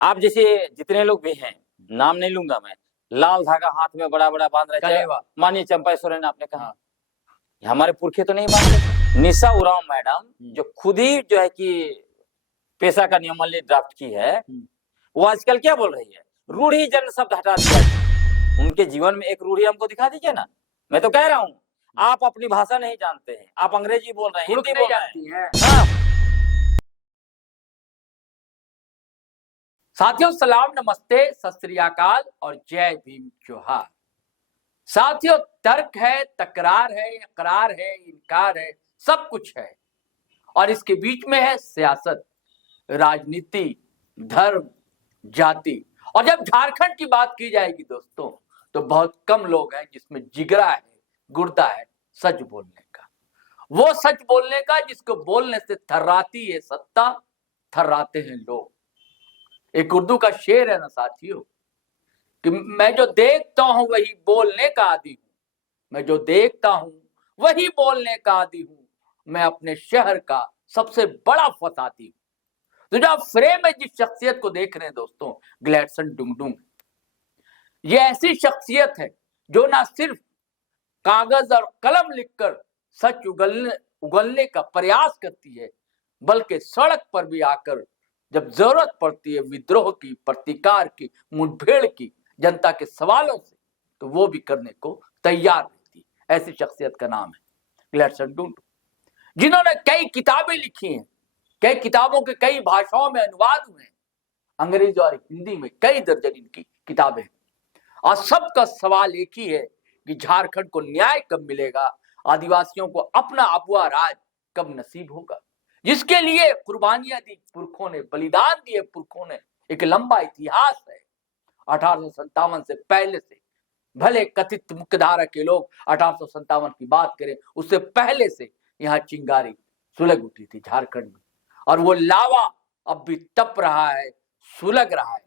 आप जैसे जितने लोग भी हैं, नाम नहीं लूंगा मैं, लाल धागा हाथ में बड़ा बड़ा बांध रहे थे, मानिए चंपा सोरेन आपने कहा, हमारे पुरखे तो नहीं बांधते थे। निशा उरांव मैडम जो खुद ही जो है कि पेशा का नियमावली ड्राफ्ट की है, वो आजकल क्या बोल रही है, रूढ़ी जन शब्द हटा दिया। उनके जीवन में एक रूढ़ी हमको दिखा दीजिए ना। मैं तो कह रहा हूँ, आप अपनी भाषा नहीं जानते हैं, आप अंग्रेजी बोल रहे हैं, हिंदी बोल रहे हैं। हाँ। साथियों सलाम, नमस्ते, सत श्री अकाल और जय भीम जोहार। साथियों तर्क है, तकरार है, इकरार है, इनकार है, सब कुछ है और इसके बीच में है सियासत, राजनीति, धर्म, जाति। और जब झारखंड की बात की जाएगी दोस्तों, तो बहुत कम लोग हैं जिसमें जिगरा है, गुर्दा है सच बोलने का। वो सच बोलने का जिसको बोलने से थर्राती है सत्ता, थर्राते हैं लोग। एक उर्दू का शेर है ना साथियों, कि मैं जो देखता हूं वही बोलने का आदी हूं, मैं जो देखता हूं वही बोलने का आदी हूं, मैं अपने शहर का सबसे बड़ा फसाती हूं। तो जो आप फ्रेम में जिस शख्सियत को देख रहे हैं दोस्तों, ग्लैडसन डुंगडुंग, ये ऐसी शख्सियत है जो ना सिर्फ कागज और कलम लिखकर सच उगलने का प्रयास करती है, बल्कि सड़क पर भी आकर जब जरूरत पड़ती है विद्रोह की, प्रतिकार की, मुठभेड़ की, जनता के सवालों से, तो वो भी करने को तैयार रहती है। ऐसी शख्सियत का नाम है ग्लैडसन डुंगडुंग, जिन्होंने कई किताबें लिखी हैं, कई किताबों के कई भाषाओं में अनुवाद हुए हैं, अंग्रेजी और हिंदी में कई दर्जन इनकी किताबें। और सबका सवाल एक ही है कि झारखंड को न्याय कब मिलेगा, आदिवासियों को अपना अबुआ राज कब नसीब होगा, जिसके लिए कुर्बानियां दी पुरखों ने, बलिदान दिए पुरखों ने। एक लंबा इतिहास है 1857 से पहले से। भले कथित मुख्यधारा के लोग 1857 की बात करें, उससे पहले से यहाँ चिंगारी सुलग उठी थी झारखंड में, और वो लावा अब भी तप रहा है, सुलग रहा है।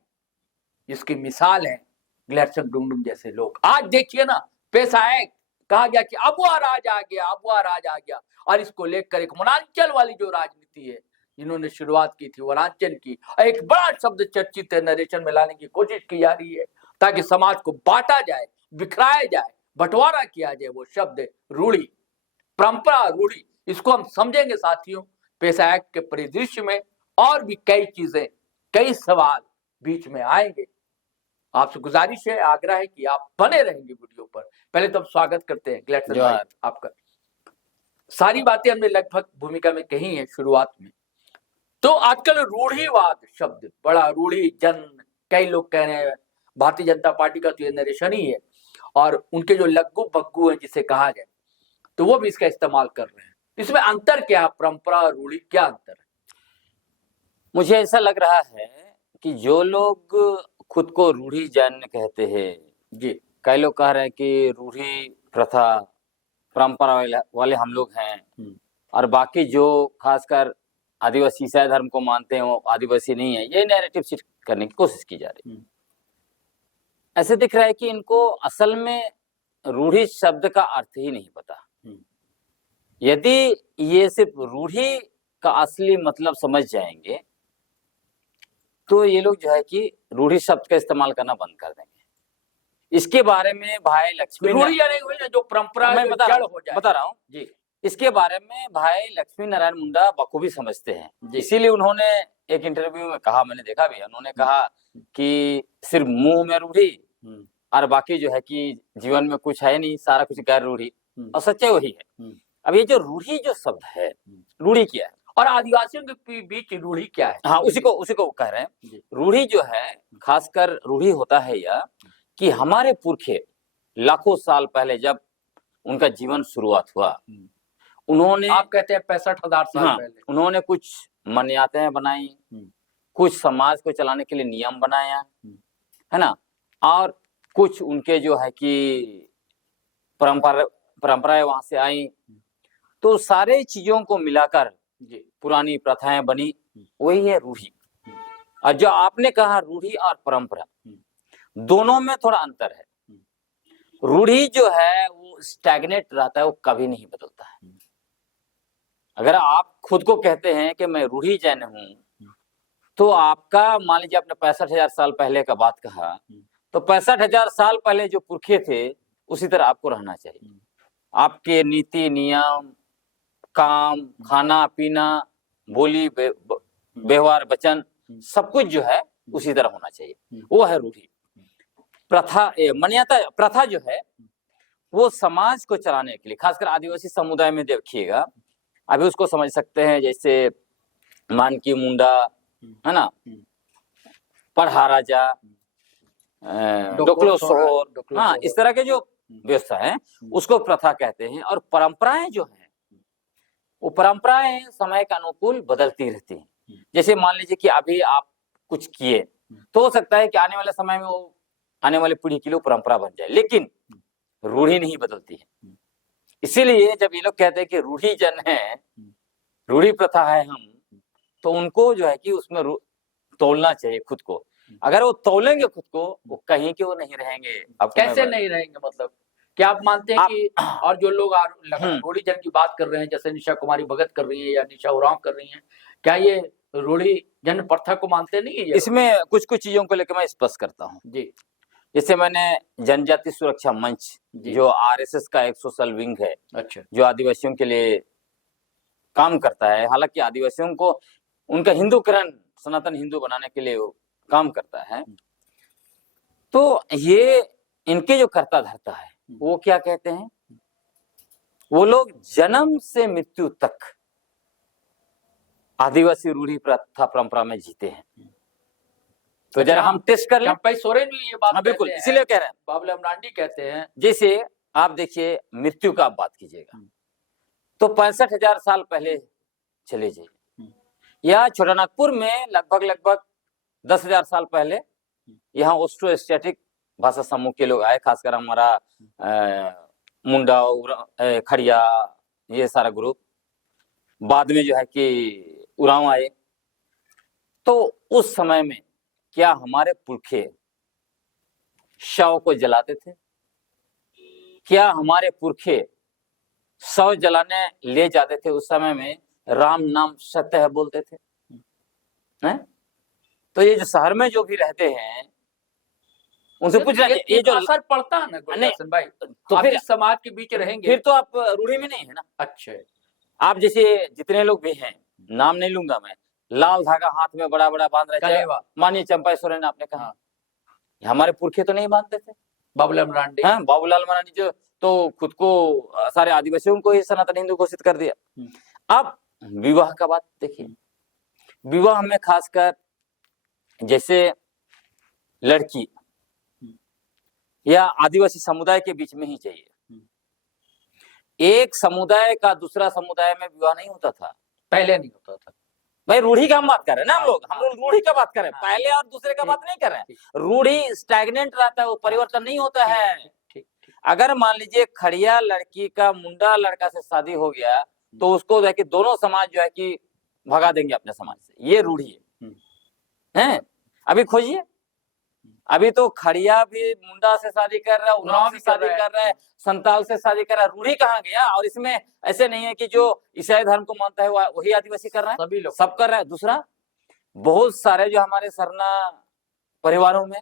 इसकी मिसाल है ग्लैडसन डुंगडुंग जैसे लोग। आज देखिए ना, पेशा है, कहा गया कि अबुआ राज आ गया, अबुआ राज आ गया, और इसको लेकर एक वनांचल वाली जो राजनीति है, जिन्होंने शुरुआत की थी वनांचल की, एक बड़ा शब्द चर्चित नरेशन में लाने की कोशिश की जा रही है, ताकि समाज को बांटा जाए, बिखराया जाए, बंटवारा किया जाए। वो शब्द रूढ़ी, परंपरा, रूढ़ी, इसको हम समझेंगे साथियों पेशा एक्ट के परिदृश्य में। और भी कई चीजें, कई सवाल बीच में आएंगे। आपसे गुजारिश है, आग्रह है कि आप बने रहेंगे वीडियो पर। पहले तो हम स्वागत करते हैं ग्लैडसन भाई आपका। सारी बातें हमने लगभग भूमिका में कही है शुरुआत में। तो आजकल रूढ़ीवाद शब्द, बड़ा रूढ़ी जन, कई लोग कह रहे हैं भारतीय जनता पार्टी का तो ये नरेशन ही है, और उनके जो लग्गू बग्गू है जिसे कहा जाए, तो वो भी इसका इस्तेमाल कर रहे हैं। इसमें अंतर क्या, परंपरा और रूढ़ी, क्या अंतर है? मुझे ऐसा लग रहा है कि जो लोग खुद को रूढ़ी जन कहते हैं जी, कई लोग कह रहे हैं कि रूढ़ी प्रथा परंपरा वाले हम लोग हैं, और बाकी जो खासकर आदिवासी ईसाई धर्म को मानते हैं वो आदिवासी नहीं है। ये नैरेटिव सेट करने की कोशिश की जा रही है। ऐसे दिख रहा है कि इनको असल में रूढ़ी शब्द का अर्थ ही नहीं पता। यदि ये सिर्फ रूढ़ी का असली मतलब समझ जाएंगे, तो ये लोग जो है कि रूढ़ी शब्द का इस्तेमाल करना बंद कर देंगे। इसके बारे में भाई लक्ष्मी, रूढ़ी यानी जो परंपरा, मैं बता रहा हूँ जी, इसके बारे में भाई लक्ष्मी नारायण मुंडा बखूबी समझते हैं। इसीलिए उन्होंने एक इंटरव्यू में कहा, मैंने देखा भी, उन्होंने कहा कि सिर्फ मुंह में रूढ़ी और बाकी जो है कि जीवन में कुछ है नहीं, सारा कुछ गैर रूढ़ी, और सच्चाई वही है। अब ये जो रूढ़ी जो शब्द है, रूढ़ी क्या है और आदिवासियों के बीच रूढ़ी क्या है? हाँ, उसी को कह रहे हैं। रूढ़ी जो है, खासकर रूढ़ी होता है यह कि हमारे पुरखे लाखों साल पहले जब उनका जीवन शुरुआत हुआ, उन्होंने, आप कहते हैं 65,000 साल पहले, उन्होंने कुछ मान्यताएं बनाई, कुछ समाज को चलाने के लिए नियम बनाया, है ना, और कुछ उनके जो है कि परंपराएं वहां से आई। तो सारे चीजों को मिलाकर पुरानी प्रथाएं बनी, वही है रूढ़ी। और जो आपने कहा रूढ़ी और परंपरा, दोनों में थोड़ा अंतर है। रूढ़ी जो है वो स्टैग्नेट रहता है, वो कभी नहीं बदलता है। अगर आप खुद को कहते हैं कि मैं रूढ़ी जैन हूं, तो आपका मान लीजिए आपने 65,000 साल पहले का बात कहा, तो 65,000 साल पहले जो पुरखे थे उसी तरह आपको रहना चाहिए। आपके नीति नियम, काम, खाना पीना, बोली व्यवहार, वचन, सब कुछ जो है उसी तरह होना चाहिए। वो है रूढ़ी। प्रथा, मान्यता, प्रथा जो है वो समाज को चलाने के लिए, खासकर आदिवासी समुदाय में देखिएगा, अभी उसको समझ सकते हैं जैसे मानकी मुंडा, है ना, पढ़ा राजा, डोकलो सोहर, हाँ, इस तरह के जो व्यवस्था है उसको प्रथा कहते हैं। और परंपराएं जो हैं वो परंपराएं समय के अनुकूल बदलती रहती हैं। जैसे मान लीजिए कि अभी आप कुछ किए तो हो सकता है कि आने वाले समय में वो आने वाली पीढ़ी के लिए परंपरा बन जाए, लेकिन रूढ़ी नहीं बदलती है। इसीलिए जब ये लोग कहते हैं कि रूढ़ी जन है, रूढ़ी प्रथा है हम, तो उनको जो है कि उसमें तोलना चाहिए खुद को। अगर वो तोलेंगे खुद को, वो कहीं के वो नहीं रहेंगे। अब कैसे नहीं रहेंगे, मतलब क्या आप मानते हैं कि और जो लोग रूढ़ी जन की बात कर रहे हैं, जैसे निशा कुमारी भगत कर रही है या निशा उरांव कर रही हैं, क्या ये रूढ़ी जन प्रथा को मानते नहीं है? इसमें कुछ कुछ चीजों को लेकर मैं स्पष्ट करता हूँ जी। जैसे मैंने जनजाति सुरक्षा मंच जो आरएसएस का एक सोशल विंग है, अच्छा, जो आदिवासियों के लिए काम करता है, हालांकि आदिवासियों को उनका हिंदूकरण, सनातन हिंदू बनाने के लिए वो काम करता है, तो ये इनके जो कर्ता धर्ता है वो क्या कहते हैं, वो लोग जन्म से मृत्यु तक आदिवासी रूढ़ी प्रथा परंपरा में जीते हैं। तो जरा हम टेस्ट कर लें। चंपई सोरेन भी ये बात बिल्कुल, इसीलिए कह रहे हैं, बाबूलाल मरांडी कहते हैं। जैसे आप देखिए मृत्यु का आप बात कीजिएगा तो 65,000 साल पहले चले जाइए, या छोटानागपुर में लगभग 10,000 साल पहले यहाँ ऑस्ट्रोएशियाटिक भाषा समूह के लोग आए, खासकर हमारा मुंडा, खड़िया, ये सारा ग्रुप। बाद में जो है कि उरांव आए। तो उस समय में क्या हमारे पुरखे शव को जलाते थे? क्या हमारे पुरखे शव जलाने ले जाते थे उस समय में राम नाम सत्य है बोलते थे? हैं? तो ये जो शहर में जो भी रहते हैं उनसे पूछ रहे, ये जो असर पड़ता है ना गुलशन भाई, तो फिर समाज के बीच रहेंगे फिर तो आप रूढ़ी में नहीं है ना। अच्छा, आप जैसे जितने लोग भी हैं, नाम नहीं लूंगा मैं, लाल धागा हाथ में बड़ा बड़ा बांध रहे थे, मानिए चंपा सोरेन आपने कहा, हमारे पुरखे तो नहीं बांधते थे। बाबूलाल मरांडी, हाँ, बाबूलाल मरांडी जो तो खुद को सारे आदिवासियों को ही सनातन हिंदू घोषित कर दिया। अब विवाह का बात देखिए, विवाह में खासकर जैसे लड़की या आदिवासी समुदाय के बीच में ही चाहिए, एक समुदाय का दूसरा समुदाय में विवाह नहीं होता था, पहले नहीं होता था भाई। रूढ़ी का हम बात कर रहे हैं ना, हम लोग रूढ़ी का बात कर रहे हैं, पहले और दूसरे का बात नहीं कर रहे हैं। रूढ़ी स्टैग्नेंट रहता है, वो परिवर्तन नहीं होता है। अगर मान लीजिए खड़िया लड़की का मुंडा लड़का से शादी हो गया तो उसको जो है कि दोनों समाज जो है कि भगा देंगे अपने समाज से, ये रूढ़ी है। अभी खोजिए, अभी तो खड़िया भी मुंडा से शादी कर रहा है, उरांव से शादी कर रहा है, संताल से शादी कर रहा है। रूढ़ी कहाँ गया? और इसमें ऐसे नहीं है कि जो ईसाई धर्म को मानता है वही आदिवासी कर रहा है, सभी लोग सब कर रहा है। दूसरा, बहुत सारे जो हमारे सरना परिवारों में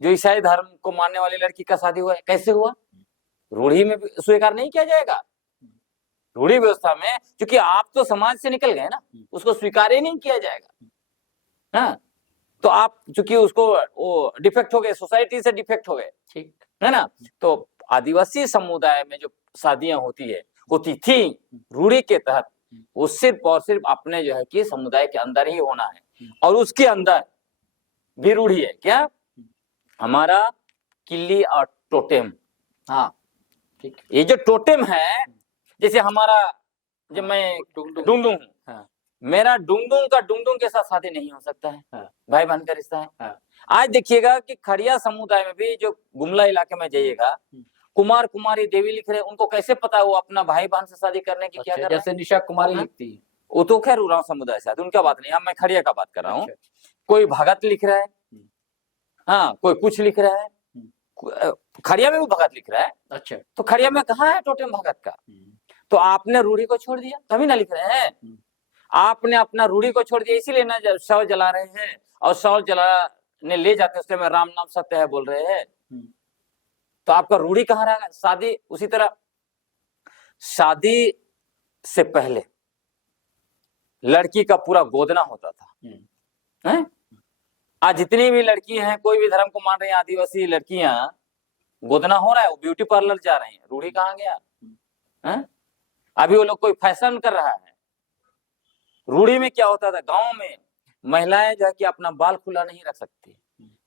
जो ईसाई धर्म को मानने वाली लड़की का शादी हुआ है, कैसे हुआ? रूढ़ी में स्वीकार नहीं किया जाएगा। रूढ़ी व्यवस्था में क्योंकि आप तो समाज से निकल गए ना, उसको स्वीकार ही नहीं किया जाएगा। हाँ, तो आप चूंकि उसको वो डिफेक्ट हो गए, सोसाइटी से डिफेक्ट हो गए, ठीक है ना। तो आदिवासी समुदाय में जो शादियां होती थी रूढ़ी के तहत, वो सिर्फ और सिर्फ अपने जो है कि समुदाय के अंदर ही होना है। और उसके अंदर भी रूढ़ी है क्या? हमारा किल्ली और टोटेम। हाँ, ठीक। ये जो टोटेम है, जैसे हमारा, जब मैं डुंगडुंग हूँ, मेरा डुंगडुंग का डुंगडुंग के साथ शादी नहीं हो सकता है, भाई बहन का रिश्ता है। आज देखिएगा कि खड़िया समुदाय में भी जो गुमला इलाके में जाइएगा, कुमार कुमारी देवी लिख रहे, उनको कैसे पता है वो अपना भाई बहन से शादी करने की क्या कर रहे हैं? जैसे निशा कुमारी लिखती है, वो तो खैर उरांव समुदाय से, उनका बात नहीं, मैं खड़िया का बात कर रहा हूँ। कोई भगत लिख रहा है, हाँ, कोई कुछ लिख रहा है, खड़िया में भी भगत लिख रहा है। अच्छा, तो खड़िया में कहाँ है टोटेम भगत का? तो आपने रूढ़ी को छोड़ दिया, तभी ना लिख रहे हैं। आपने अपना रूढ़ी को छोड़ दिया, इसीलिए ना जब शव जला रहे हैं और शव जलाने ले जाते हैं उसमें में राम नाम सत्य है बोल रहे हैं, तो आपका रूढ़ी कहाँ रहा? शादी उसी तरह, शादी से पहले लड़की का पूरा गोदना होता था, हैं? आज जितनी भी लड़की हैं, कोई भी धर्म को मान रही हैं, आदिवासी लड़कियां, गोदना हो रहा है, वो ब्यूटी पार्लर जा रही हैं, रूढ़ी कहाँ गया? हैं? अभी वो लोग कोई फैशन कर रहा है। रूढ़ी में क्या होता था? गांव में महिलाएं जो है कि अपना बाल खुला नहीं रख सकती।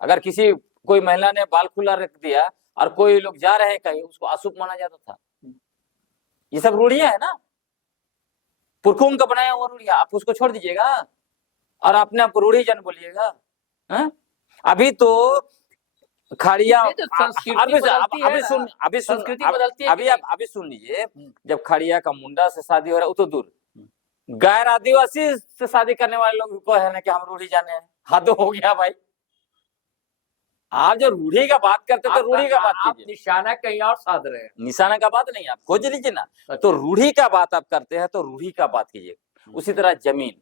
अगर किसी कोई महिला ने बाल खुला रख दिया और कोई लोग जा रहे हैं कहीं, उसको अशुभ माना जाता था। ये सब रूढ़ियां है ना, पुरखों का बनाया हुआ रूढ़ियां। आप उसको छोड़ दीजिएगा और अपने आप रूढ़ी जन बोलिएगा। अभी तो खड़िया, अभी सुन लीजिए, जब खड़िया का मुंडा से शादी हो रहा है वो तो दूर, गैर आदिवासी से शादी करने वाले लोग को है ना कि हम रूढ़ी जाने हैं। हद हो गया भाई। आप जो रूढ़ी का बात करते तो रूढ़ी का बात कीजिए, निशाना कहीं और साध रहे हैं। निशाना का बात नहीं, आप खोज लीजिए ना। तो रूढ़ी का बात आप करते हैं तो रूढ़ी का बात कीजिए। उसी तरह जमीन,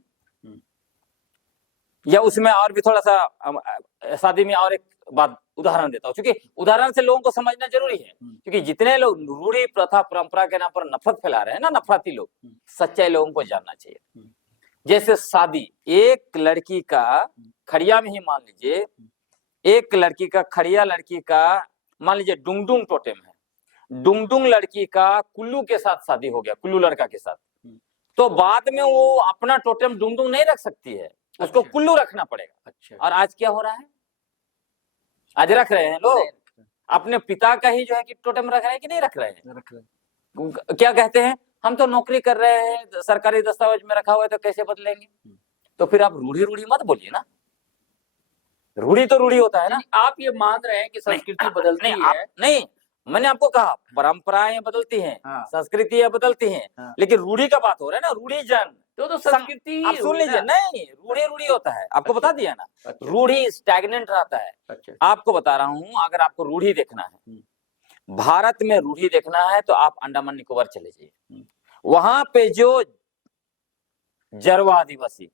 या उसमें और भी थोड़ा सा शादी में और एक बात उदाहरण देता हूँ, क्योंकि उदाहरण से लोगों को समझना जरूरी है। क्योंकि जितने लोग रूढ़ी प्रथा परंपरा के नाम पर नफरत फैला रहे हैं ना, नफरती लोग, सच्चाई लोगों को जानना चाहिए। जैसे शादी, एक लड़की का खड़िया में ही मान लीजिए, एक लड़की का, खड़िया लड़की का मान लीजिए डुंगडुंग टोटेम है, डुंगडुंग लड़की का कुल्लू के साथ शादी हो गया, कुल्लू लड़का के साथ, तो बाद में वो अपना टोटेम डुंगडुंग नहीं रख सकती है, उसको कुल्लू रखना पड़ेगा। अच्छा। और आज क्या हो रहा है? आज रख रहे हैं लोग अपने पिता का ही जो है कि टोटेम रख रहे हैं कि नहीं रख रहे हैं? क्या कहते हैं? हम तो नौकरी कर रहे हैं, सरकारी दस्तावेज में रखा हुआ है, तो कैसे बदलेंगे? तो फिर आप रूढ़ी रूढ़ी मत बोलिए ना, रूढ़ी तो रूढ़ी होता है ना। आप ये मान रहे हैं कि संस्कृति बदलती है? नहीं, मैंने आपको कहा परंपराएं बदलती हैं, संस्कृतियां बदलती हैं, लेकिन रूढ़ी का बात हो रहा है ना, रूढ़ी जन तो संस्कृति आप सुन लीजिए। नहीं, रूढ़ी रूढ़ी होता है, आपको बता दिया ना। रूढ़ी स्टैग्नेंट रहता है। आपको बता रहा हूं, अगर आपको रूढ़ी देखना है, भारत में रूढ़ी देखना है तो आप अंडमान निकोबार चले जाइए। वहां पे जो जरवा आदिवासी,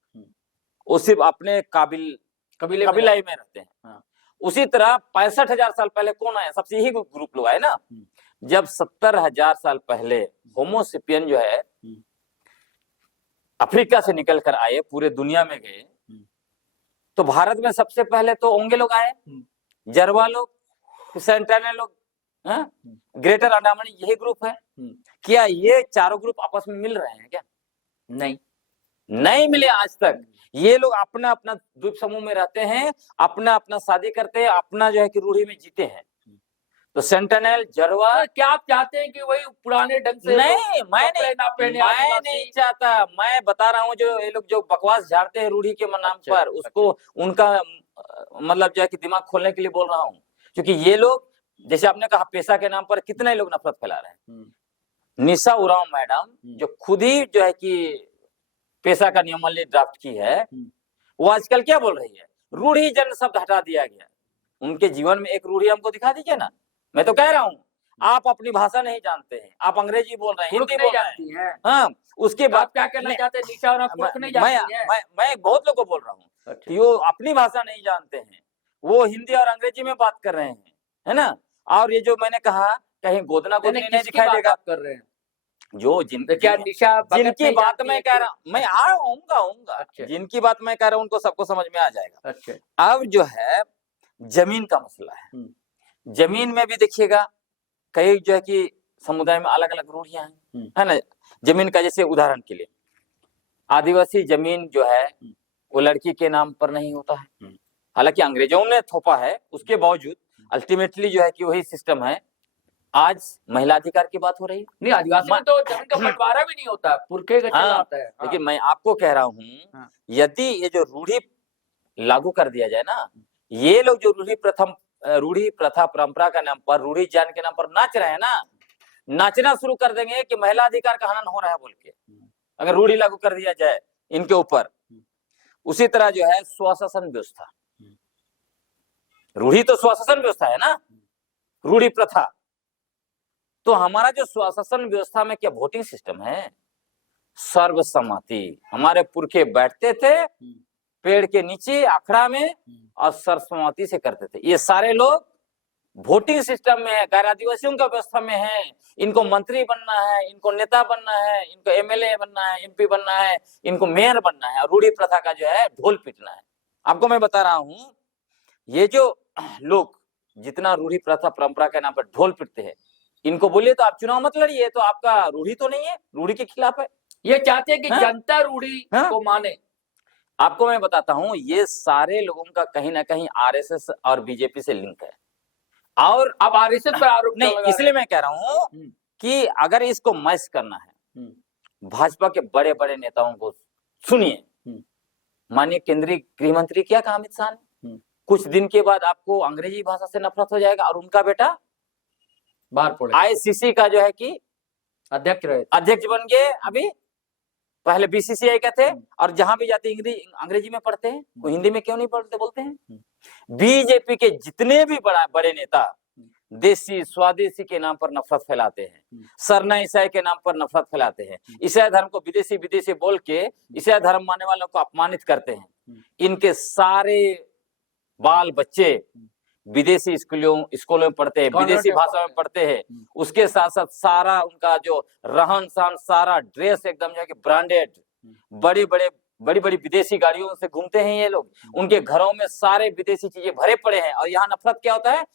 वो सिर्फ अपने कबीलाई में रहते हैं। उसी तरह 65,000 साल पहले कौन आया? सबसे यही ग्रुप लोग आए ना। जब 70,000 साल पहले होमोसेपियन जो है अफ्रीका से निकल कर आए, पूरे दुनिया में गए, तो भारत में सबसे पहले तो ओंगे लोग आए, जरवा लोग, सेंटाने लोग, ग्रेटर अंडमान, यही ग्रुप है। क्या ये चारों ग्रुप आपस में मिल रहे हैं क्या? नहीं मिले आज तक। ये लोग अपना अपना द्वीप समूह में रहते हैं, अपना अपना शादी करते हैं, अपना जो है कि रूढ़ी में जीते हैं। तो सेंटिनल, जरवा, क्या आप चाहते हैं कि वही पुराने ढंग से? नहीं, मैं नहीं चाहता। मैं बता रहा हूँ जो ये लोग जो बकवास झाड़ते हैं रूढ़ी के नाम पर, उसको उनका मतलब जो है कि दिमाग खोलने के लिए बोल रहा हूँ। क्योंकि ये लोग, जैसे आपने कहा, पेशा के नाम पर कितने लोग नफरत फैला रहे हैं। निशा उरांव मैडम जो खुद ही जो है कि पेशा का नियमावली ड्राफ्ट की है, वो आजकल क्या बोल रही है? रूढ़ी जन शब्द हटा दिया गया। उनके जीवन में एक रूढ़ी हमको दिखा दीजिए ना। मैं तो कह रहा हूँ, आप अपनी भाषा नहीं जानते हैं, आप अंग्रेजी बोल रहे हैं, हिंदी बोल रहे हैं। हाँ, उसके बाद क्या कहना चाहते हैं? निशा और नहीं जानती हैं? मैं बहुत लोगों को बोल रहा हूँ कि वो अपनी भाषा नहीं जानते हैं, वो हिंदी और अंग्रेजी में बात कर रहे हैं, है ना। और ये जो मैंने कहा, कहीं गोदना गोदनी नहीं दिखाई देगा कर रहे हैं जो जिनकी बात मैं कह रहा हूँ, मैं आऊंगा। जिनकी बात मैं कह रहा हूँ उनको सबको समझ में आ जाएगा। अब जो है जमीन का मसला है, जमीन में भी देखिएगा कई जो है कि समुदाय में अलग अलग रूढ़ियां हैं, है ना। जमीन का जैसे उदाहरण के लिए, आदिवासी जमीन जो है वो लड़की के नाम पर नहीं होता है, हालांकि अंग्रेजों ने थोपा है, उसके बावजूद अल्टीमेटली जो है कि वही सिस्टम है। आज महिला अधिकार की बात हो रही है। नहीं, आदिवासी में तो जमीन का बंटवारा भी नहीं होता, पुरखे का चला होता है। लेकिन मैं आपको कह रहा हूँ, यदि ये जो रूढ़ी लागू कर दिया जाए ना, ये लोग जो रूढ़ी प्रथा परंपरा का नाम पर, रूढ़ी ज्ञान के नाम पर नाच रहे हैं ना, नाचना शुरू कर देंगे कि महिला अधिकार का हनन हो रहा है बोल के, अगर रूढ़ी लागू कर दिया जाए इनके ऊपर। उसी तरह जो है स्वशासन व्यवस्था, रूढ़ी तो स्वशासन व्यवस्था है ना, रूढ़ी प्रथा। तो हमारा जो स्वशासन व्यवस्था में क्या वोटिंग सिस्टम है? सर्वसम्मति। हमारे पुरखे बैठते थे पेड़ के नीचे अखड़ा में और सर्वसम्मति से करते थे। ये सारे लोग वोटिंग सिस्टम में है, गैर आदिवासियों का व्यवस्था में है, इनको मंत्री बनना है, इनको नेता बनना है, इनको एमएलए बनना है, एमपी बनना है, इनको मेयर बनना है और रूढ़ी प्रथा का जो है ढोल पीटना है। आपको मैं बता रहा हूं, ये जो लोग जितना रूढ़ी प्रथा परंपरा के नाम पर ढोल पीटते हैं, इनको बोलिए तो आप चुनाव मत लड़िए, तो आपका रूढ़ी तो नहीं है, रूढ़ी के खिलाफ है। ये चाहते हैं कि हाँ? जनता रूढ़ी को माने। आपको मैं बताता हूं, ये सारे लोगों का कहीं ना कहीं आरएसएस और बीजेपी से लिंक है। और अब आरएसएस पर आरोप नहीं, इसलिए मैं कह रहा हूं कि अगर इसको मैच करना है, भाजपा के बड़े बड़े नेताओं को सुनिए। माननीय केंद्रीय गृह मंत्री क्या कहा अमित शाह ने, कुछ दिन के बाद आपको अंग्रेजी भाषा से नफरत हो जाएगा और उनका बेटा बाहर पड़ेगा। आईसीसी का जो है कि अध्यक्ष बन गए। अभी पहले बीसीसीआई का थे और जहां भी जाते अंग्रेजी में पढ़ते हैं, वो हिंदी में क्यों नहीं पढ़ते बोलते हैं। बीजेपी के जितने भी बड़े नेता देसी स्वादेशी के नाम पर नफरत फैलाते हैं, सरना ईसाई के नाम पर नफरत फैलाते हैं, ईसाई धर्म को विदेशी विदेशी बोल के ईसाई धर्म मानने वालों को अपमानित करते हैं, इनके सारे बाल बच्चे विदेशी स्कूलों में पढ़ते हैं, विदेशी भाषा में पढ़ते हैं। उसके साथ साथ सारा उनका जो रहन सहन, सारा ड्रेस एकदम जो है कि ब्रांडेड, बड़ी बड़ी विदेशी गाड़ियों से घूमते हैं ये लोग। उनके घरों में सारे विदेशी चीजें भरे पड़े हैं। और यहाँ नफरत क्या होता है,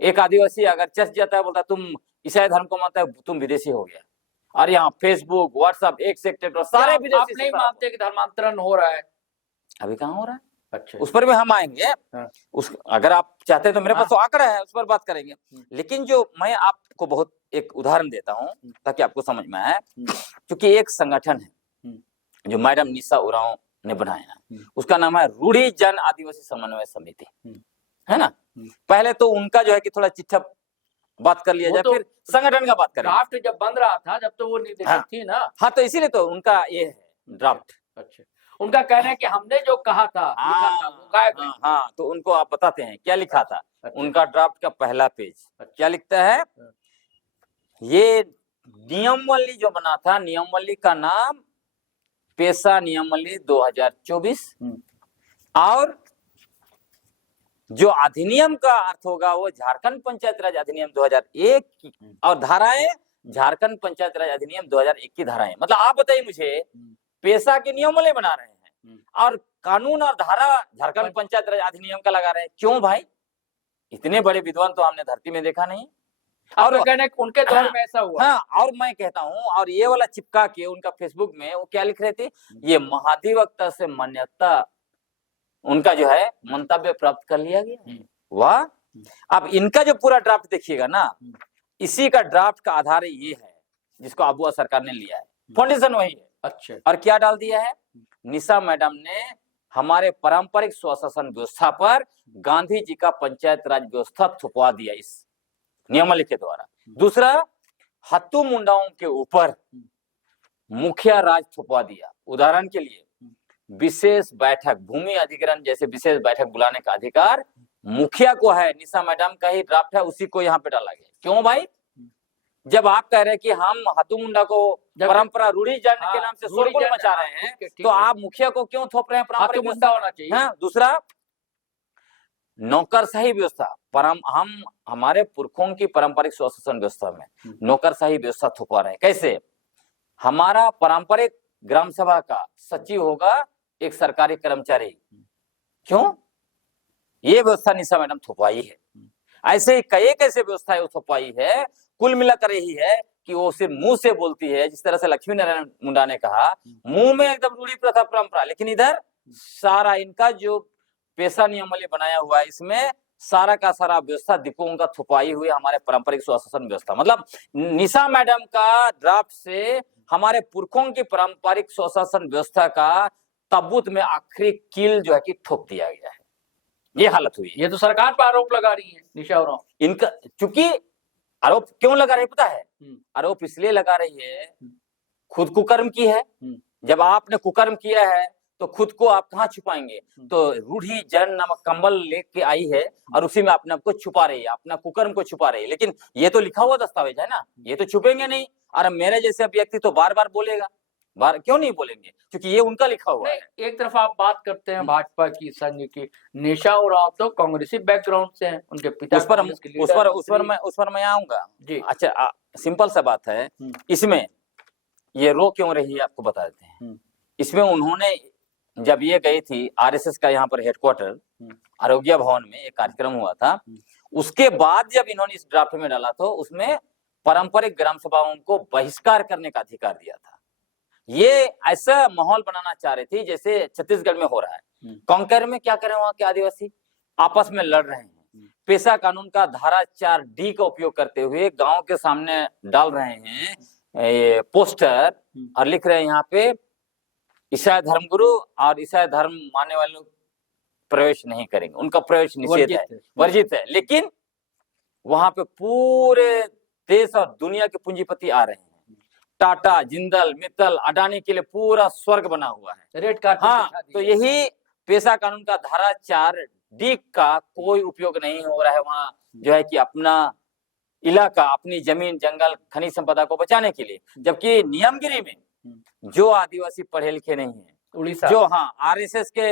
एक आदिवासी अगर चस जाता है, बोलता है तुम ईसाई धर्म को मानता है, तुम विदेशी हो गया। और यहाँ फेसबुक, व्हाट्सएप, एक से एक सारे विदेशी। आप नहीं मानते कि धर्मांतरण हो रहा है? अभी कहाँ हो रहा है? अच्छा, उस पर भी हम आएंगे। अगर आप चाहते हैं तो मेरे पास तो आंकड़ा है, उस पर बात करेंगे। लेकिन जो मैं आपको बहुत एक उदाहरण देता हूं ताकि आपको समझ में आए, क्योंकि एक संगठन है जो मैडम निशा उरांव ने बनाया, उसका नाम है रूढ़ी जन आदिवासी समन्वय समिति, है ना। पहले तो उनका जो है कि थोड़ा चिट्ठा बात कर लिया जाए, तो फिर संगठन का बात करें। ड्राफ्ट जब बन रहा था, जब तो वो निर्देशक थी ना। हाँ, तो इसीलिए तो उनका ये है ड्राफ्ट। अच्छा, उनका कहना है कि हमने जो कहा था, लिखा था वो गायब है। हाँ, तो उनको आप बताते हैं क्या लिखा था। उनका ड्राफ्ट का पहला पेज क्या लिखता है, ये नियमावली जो बना था, नियमावली का नाम पेशा नियमावली 2024, और जो अधिनियम का अर्थ होगा वो झारखंड पंचायत राज अधिनियम 2001 और धाराएं झारखंड पंचायत राज अधिनियम 2001 की धाराएं। मतलब आप बताइए मुझे, पेशा के नियमावली बना रहे हैं और कानून और धारा झारखंड पंचायत राज अधिनियम का लगा रहे हैं। क्यों भाई? इतने बड़े विद्वान तो हमने धरती में देखा नहीं। और कहने उनके दौर में ऐसा हुआ। हाँ, और मैं कहता हूँ, और ये वाला चिपका के उनका फेसबुक में वो क्या लिख रहे थे, ये महाधिवक्ता से मान्यता, उनका जो है मंतव्य प्राप्त कर लिया गया। वाह। अब इनका जो पूरा ड्राफ्ट देखिएगा ना, इसी का ड्राफ्ट का आधार ये है जिसको आबुआ सरकार ने लिया है, फाउंडेशन वही है। अच्छा, और क्या डाल दिया है, निशा मैडम ने हमारे पारंपरिक स्वशासन व्यवस्था पर गांधी जी का पंचायत राज व्यवस्था थुपवा दिया इस नियमावली के द्वारा। दूसरा, हत्तू मुंडाओं के ऊपर मुखिया राज थुपवा दिया। उदाहरण के लिए विशेष बैठक, भूमि अधिग्रहण जैसे विशेष बैठक बुलाने का अधिकार मुखिया को है। निशा मैडम का ही ड्राफ्ट है, उसी को यहाँ पे डाला गया। क्यों भाई? जब आप कह रहे हैं कि हम हत्तू मुंडा को परंपरा रूढ़ी जन के नाम से शोरगुल मचा रहे हैं, तो आप मुखिया को क्यों थोप रहे हैं? पारंपरिक मुंडा होना चाहिए। हाँ। दूसरा, नौकरशाही व्यवस्था, हम हमारे पुरखों की पारंपरिक स्वशासन व्यवस्था में नौकरशाही व्यवस्था थोपा रहे हैं। कैसे? हमारा पारंपरिक ग्राम सभा का सचिव होगा एक सरकारी कर्मचारी। क्यों? ये व्यवस्था निशा मैडम थोपाई है। ऐसे ही कई कैसे व्यवस्थाएं थोपाई है। कुल मिलाकर यही है कि वो सिर्फ मुंह से बोलती है, जिस तरह से लक्ष्मी नारायण मुंडा ने कहा, मुंह में एकदम रूढ़ी प्रथा परंपरा, लेकिन इधर सारा इनका जो पेशा नियमावली बनाया हुआ है, इसमें सारा का सारा व्यवस्था दीपकों का थुपाई हुई हमारे पारंपरिक स्वशासन व्यवस्था। मतलब निशा मैडम का ड्राफ्ट से हमारे पुरखों की पारंपरिक स्वशासन व्यवस्था का ताबूत में आखिरी कील जो है कि ठोक दिया गया है। ये हालत हुई है। ये तो सरकार पर आरोप लगा रही है निशा उरांव। इनका चूंकि आरोप क्यों लगा रही पता है? आरोप इसलिए लगा रही है, खुद कुकर्म की है। जब आपने कुकर्म किया है तो खुद को आप कहाँ छुपाएंगे? तो रूढ़ी जन नामक कंबल लेके आई है और उसी में अपने आप को छुपा रही है, अपना कुकर्म को छुपा रही है। लेकिन ये तो लिखा हुआ दस्तावेज है ना, ये तो छुपेंगे नहीं। और मेरे जैसे व्यक्ति तो बार बार बोलेगा बार क्यों नहीं बोलेंगे, क्योंकि ये उनका लिखा हुआ है। नहीं, एक तरफ आप बात करते हैं भाजपा की, संघ की, निशा उरांव तो कांग्रेसी बैकग्राउंड से हैं, उनके पिता उस पर कांग्रेस के लीडर उस पर मैं आऊंगा जी। अच्छा, सिंपल सा बात है, इसमें ये रो क्यों रही है आपको बता देते हैं। इसमें उन्होंने जब ये गई थी आरएसएस का यहाँ पर हेडक्वार्टर आरोग्य भवन में एक कार्यक्रम हुआ था, उसके बाद जब इन्होंने इस ड्राफ्ट में डाला तो उसमें पारंपरिक ग्राम सभाओं को बहिष्कार करने का अधिकार दिया था। ये ऐसा माहौल बनाना चाह रही थी जैसे छत्तीसगढ़ में हो रहा है। कांकेर में क्या करें, वहां के आदिवासी आपस में लड़ रहे हैं, पेशा कानून का धारा 4D का उपयोग करते हुए गांव के सामने डाल रहे हैं ये पोस्टर और लिख रहे हैं यहाँ पे ईसाई धर्मगुरु और ईसाई धर्म मानने वाले लोग प्रवेश नहीं करेंगे, उनका प्रवेश निषेध है, वर्जित है। लेकिन वहां पे पूरे देश और दुनिया के पूंजीपति आ रहे हैं, टाटा, जिंदल, मित्तल, अडानी के लिए पूरा स्वर्ग बना हुआ है, रेड कार्ड। हाँ, तो यही पेशा कानून का धारा 4D का कोई उपयोग नहीं हो रहा है वहां, जो है कि अपना इलाका, अपनी जमीन, जंगल, खनिज संपदा को बचाने के लिए। जबकि नियमगिरी में जो आदिवासी पढ़े लिखे नहीं है, उड़ीसा, जो हाँ आरएसएस के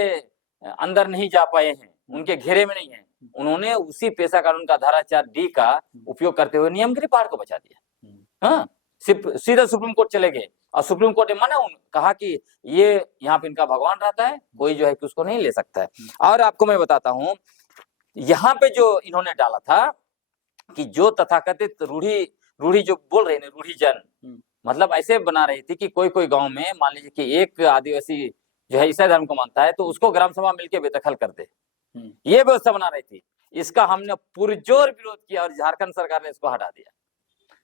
अंदर नहीं जा पाए हैं, उनके घेरे में नहीं है, उन्होंने उसी पेशा कानून का धारा 4D का उपयोग करते हुए नियमगिरी पहाड़ को बचा दिया। हाँ, सीधा सुप्रीम कोर्ट चले गए और सुप्रीम कोर्ट ने मना, कहा कि ये यहाँ पे इनका भगवान रहता है, कोई जो है कि उसको नहीं ले सकता है। और आपको मैं बताता हूँ, यहाँ पे जो इन्होंने डाला था कि जो तथाकथित रूढ़ी जो बोल रहे हैं, रूढ़ी जन, मतलब ऐसे बना रही थी कि कोई गांव में मान लीजिए कि एक आदिवासी जो है ईसाई धर्म को मानता है तो उसको ग्राम सभा मिलकर बेदखल कर दे, ये व्यवस्था बना रही थी। इसका हमने पुरजोर विरोध किया और झारखंड सरकार ने इसको हटा दिया।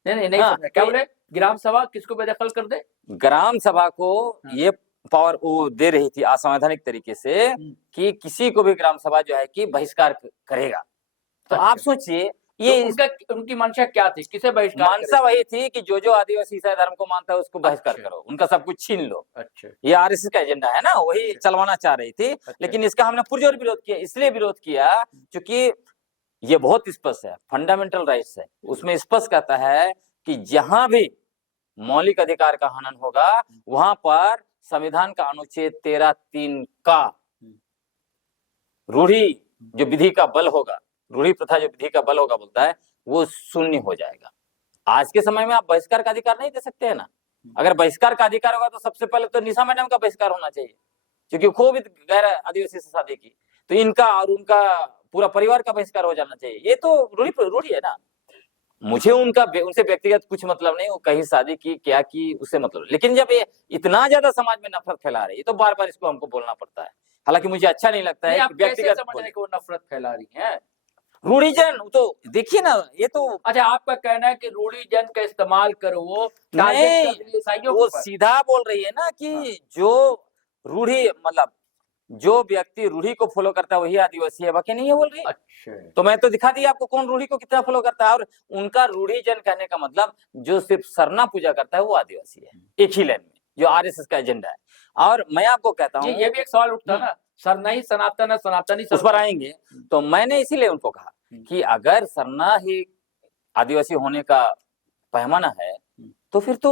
नहीं, हाँ, क्या बोले, ग्राम सभा किसको बेदखल कर दे? ग्राम सभा को ये पावर वो दे रही थी असंवैधानिक तरीके से कि किसी को भी ग्राम सभा जो है कि बहिष्कार करेगा। तो आप सोचिए ये तो उनकी मंशा क्या थी, किसे बहिष्कार? मंशा वही थी कि जो आदिवासी ईसाई धर्म को मानता है उसको बहिष्कार करो, उनका सब कुछ छीन लो। अच्छा, ये आरएसएस का एजेंडा है ना, वही चलवाना चाह रही थी। लेकिन इसका हमने पुरजोर विरोध किया, इसलिए विरोध किया क्योंकि ये बहुत स्पष्ट है, फंडामेंटल राइट्स है, उसमें स्पष्ट कहता है कि जहां भी मौलिक अधिकार का हनन होगा वहां पर संविधान का अनुच्छेद 13(3) का रूढ़ी जो विधि का बल होगा, रूढ़ी प्रथा जो विधि का बल होगा बोलता है, वो शून्य हो जाएगा। आज के समय में आप बहिष्कार का अधिकार नहीं दे सकते हैं ना। अगर बहिष्कार का अधिकार होगा तो सबसे पहले तो निशा मैडम का बहिष्कार होना चाहिए, क्योंकि खूब गैर आदिवासी से शादी की, तो इनका और उनका पूरा परिवार का बहिष्कार हो जाना चाहिए। ये तो रूढ़ी है ना। मुझे उनसे व्यक्तिगत कुछ मतलब नहीं, वो कहीं शादी की क्या की उससे मतलब, लेकिन जब ये इतना ज्यादा समाज में नफरत फैला रही है तो बार बार इसको हमको बोलना पड़ता है। हालांकि मुझे अच्छा नहीं लगता है व्यक्तिगत वो नफरत फैला रही है रूढ़ीजन। तो देखिए ना, ये तो अच्छा आपका कहना है कि रूढ़ीजन का इस्तेमाल करो, वो नहीं, वो सीधा बोल रही है ना कि जो रूढ़ी मतलब जो व्यक्ति रूढ़ी को फॉलो करता है वही आदिवासी है, बाकी नहीं है बोल रही। अच्छा, तो मैं तो दिखा दिया आपको कौन रूढ़ी को कितना फॉलो करता है। और उनका रूढ़ीजन कहने का मतलब जो सिर्फ सरना पूजा करता है वो आदिवासी है, एक ही लाइन में, जो आरएसएस का एजेंडा है। और मैं आपको कहता हूँ, ये भी एक सवाल उठता है ना, सरना ही सनातन है, सनातनी उस पर आएंगे। तो मैंने इसीलिए उनको कहा कि अगर सरना ही आदिवासी होने का पैमाना है तो फिर तो